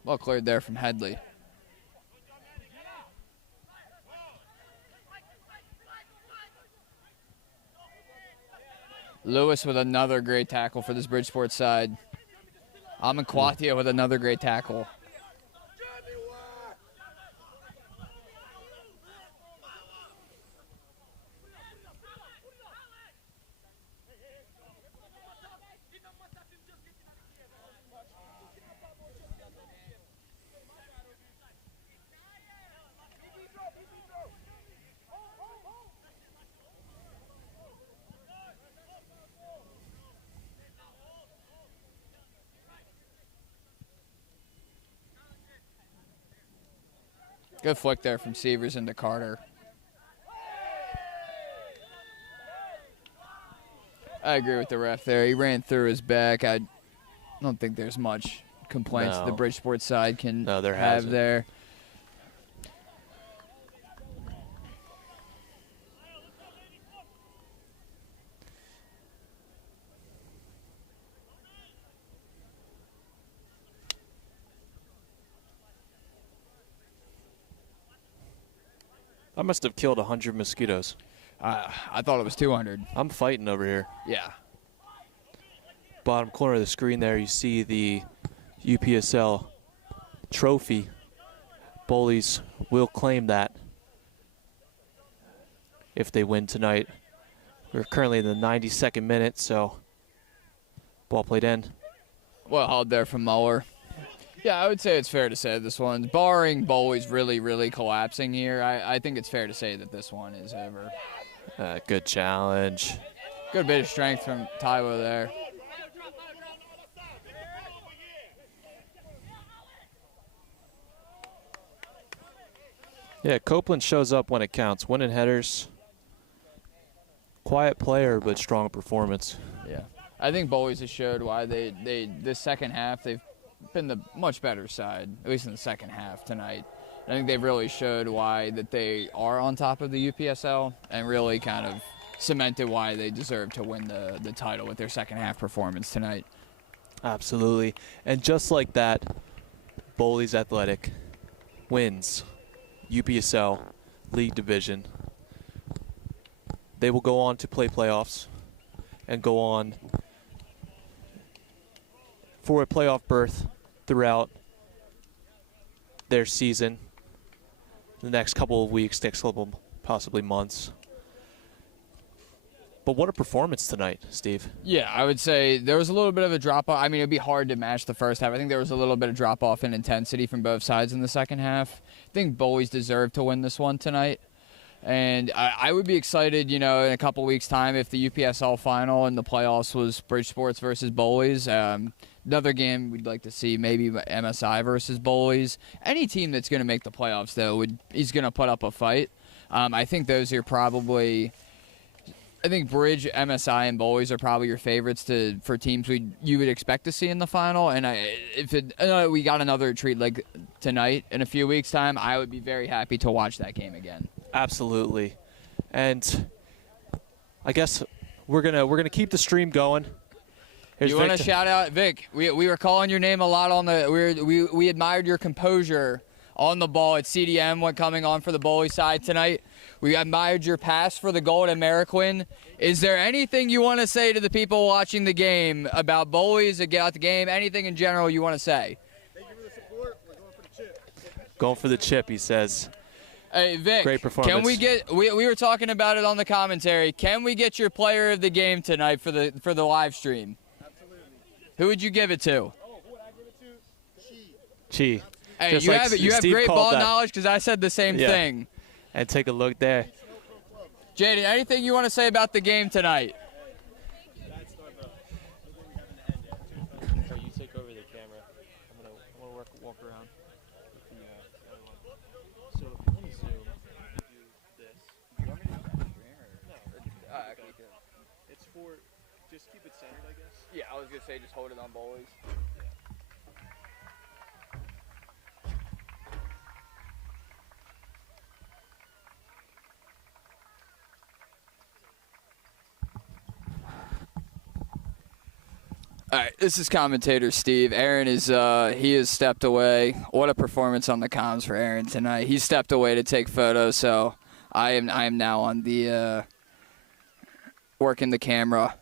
Well cleared there from Headley. Lewis with another great tackle for this BridgeSports side. Amankwatia with another great tackle. Good flick there from Severs into Carter. I agree with the ref there. He ran through his back. I don't think there's much complaints the BridgeSports side can have there. I must have killed 100 mosquitoes. I thought it was 200. I'm fighting over here. Yeah. Bottom corner of the screen there, you see the UPSL trophy. Bowleys will claim that if they win tonight. We're currently in the 92nd minute, so ball played in. Well hauled there from Muller. Yeah, I would say it's fair to say this one, barring Bowleys really, really collapsing here, I think it's fair to say that this one is over. Good challenge. Good bit of strength from Taiwo there. Yeah, Copeland shows up when it counts. Winning headers. Quiet player, but strong performance. Yeah. I think Bowleys has showed why this second half, they've been the much better side, at least in the second half tonight. I think they've really showed why that they are on top of the UPSL and really kind of cemented why they deserve to win the title with their second half performance tonight. Absolutely. And just like that, Bowleys Athletic wins UPSL League Division. They will go on to play playoffs and go on for a playoff berth throughout their season, the next couple of weeks, next couple possibly months. But what a performance tonight, Steve. Yeah, I would say there was a little bit of a drop-off. I mean, it would be hard to match the first half. I think there was a little bit of drop-off in intensity from both sides in the second half. I think Bowleys deserved to win this one tonight. And I would be excited, in a couple weeks' time if the UPSL final and the playoffs was BridgeSports versus Bowleys. Another game we'd like to see, maybe MSI versus Bowleys. Any team that's going to make the playoffs, though, is going to put up a fight. I think those are probably... I think Bridge, MSI, and Bowleys are probably your favorites for teams you would expect to see in the final. And if we got another treat like tonight in a few weeks' time, I would be very happy to watch that game again. Absolutely. And I guess we're gonna keep the stream going. Here's You want to Victor. shout out Vic? We were calling your name a lot on the. We admired your composure on the ball at CDM when coming on for the Bowleys side tonight. We admired your pass for the goal at Ameriquin. Is there anything you want to say to the people watching the game about Bowleys, about the game, anything in general you want to say? Thank you for the support. We're going for the chip. Going for the chip, he says. Hey Vic, Great performance. can we get? We were talking about it on the commentary. Can we get your player of the game tonight for the live stream? Absolutely. Who would you give it to? Oh, who would I give it to? Chi. Hey, Just you like have Steve great called ball that. knowledge because I said the same Yeah. thing. And take a look there. Jaden, anything you want to say about the game tonight? You take over the camera. I'm gonna walk around. So if you want to zoom, you do this. It's for just keep it centered, I guess. Yeah, I was gonna say just hold it on Bowleys. All right, this is commentator Steve. Aaron is he has stepped away. What a performance on the comms for Aaron tonight. He stepped away to take photos, so I am now on the working the camera.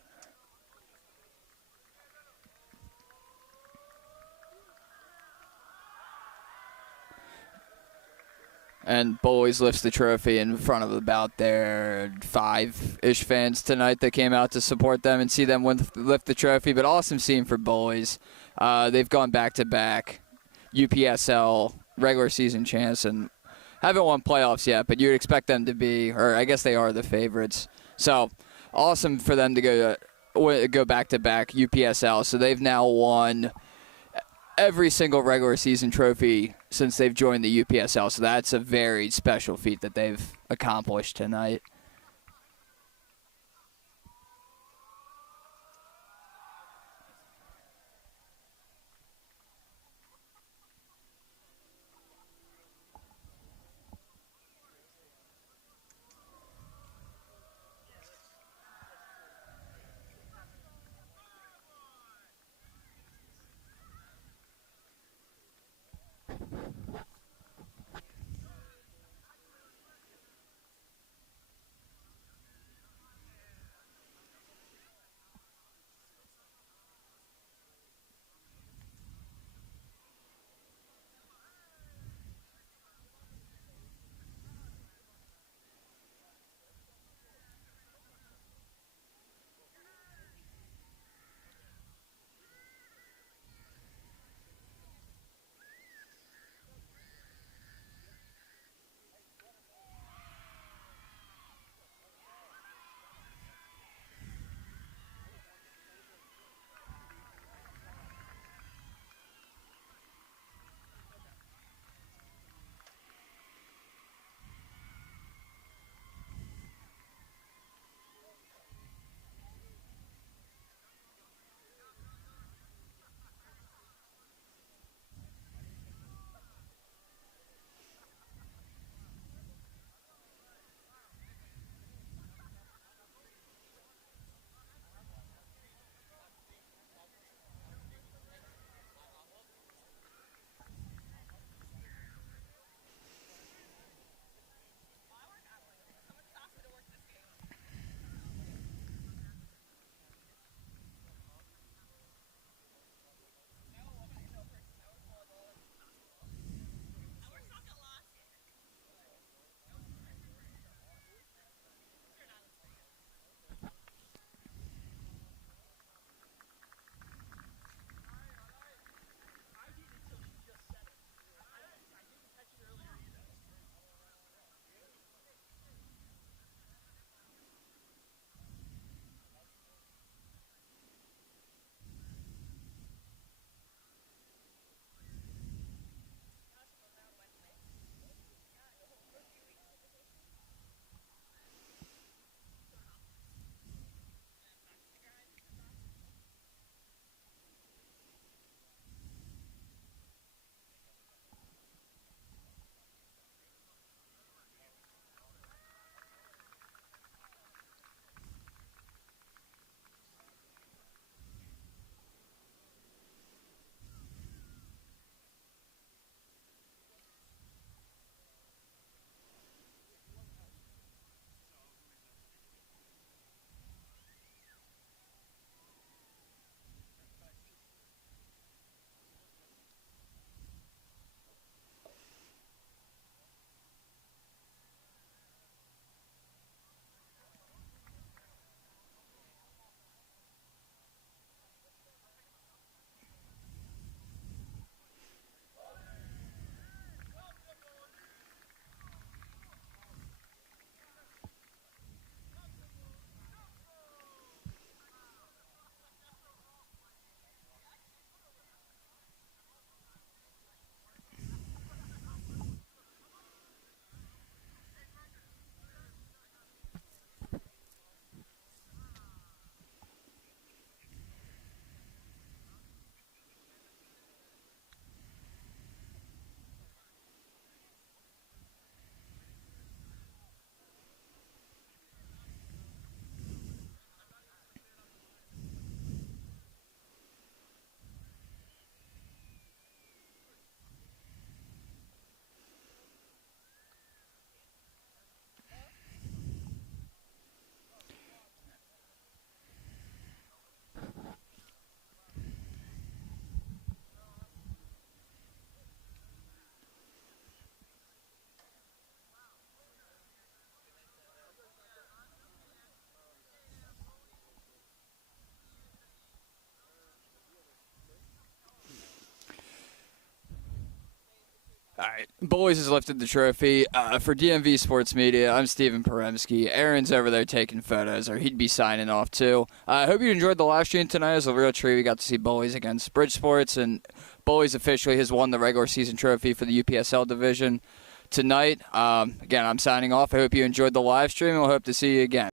And Bowleys lifts the trophy in front of about their 5-ish fans tonight that came out to support them and see them lift the trophy. But awesome scene for Bowleys. They've gone back-to-back UPSL regular season champs and haven't won playoffs yet, but you'd expect them to be, or I guess they are the favorites. So awesome for them to go back-to-back UPSL. So they've now won every single regular season trophy since they've joined the UPSL. So that's a very special feat that they've accomplished tonight. All right. Bowleys has lifted the trophy. For DMV Sports Media, I'm Steven Poremski. Aaron's over there taking photos, or he'd be signing off too. I hope you enjoyed the live stream tonight. It was a real treat. We got to see Bowleys against BridgeSports, and Bowleys officially has won the regular season trophy for the UPSL division tonight. Again, I'm signing off. I hope you enjoyed the live stream, and we'll hope to see you again.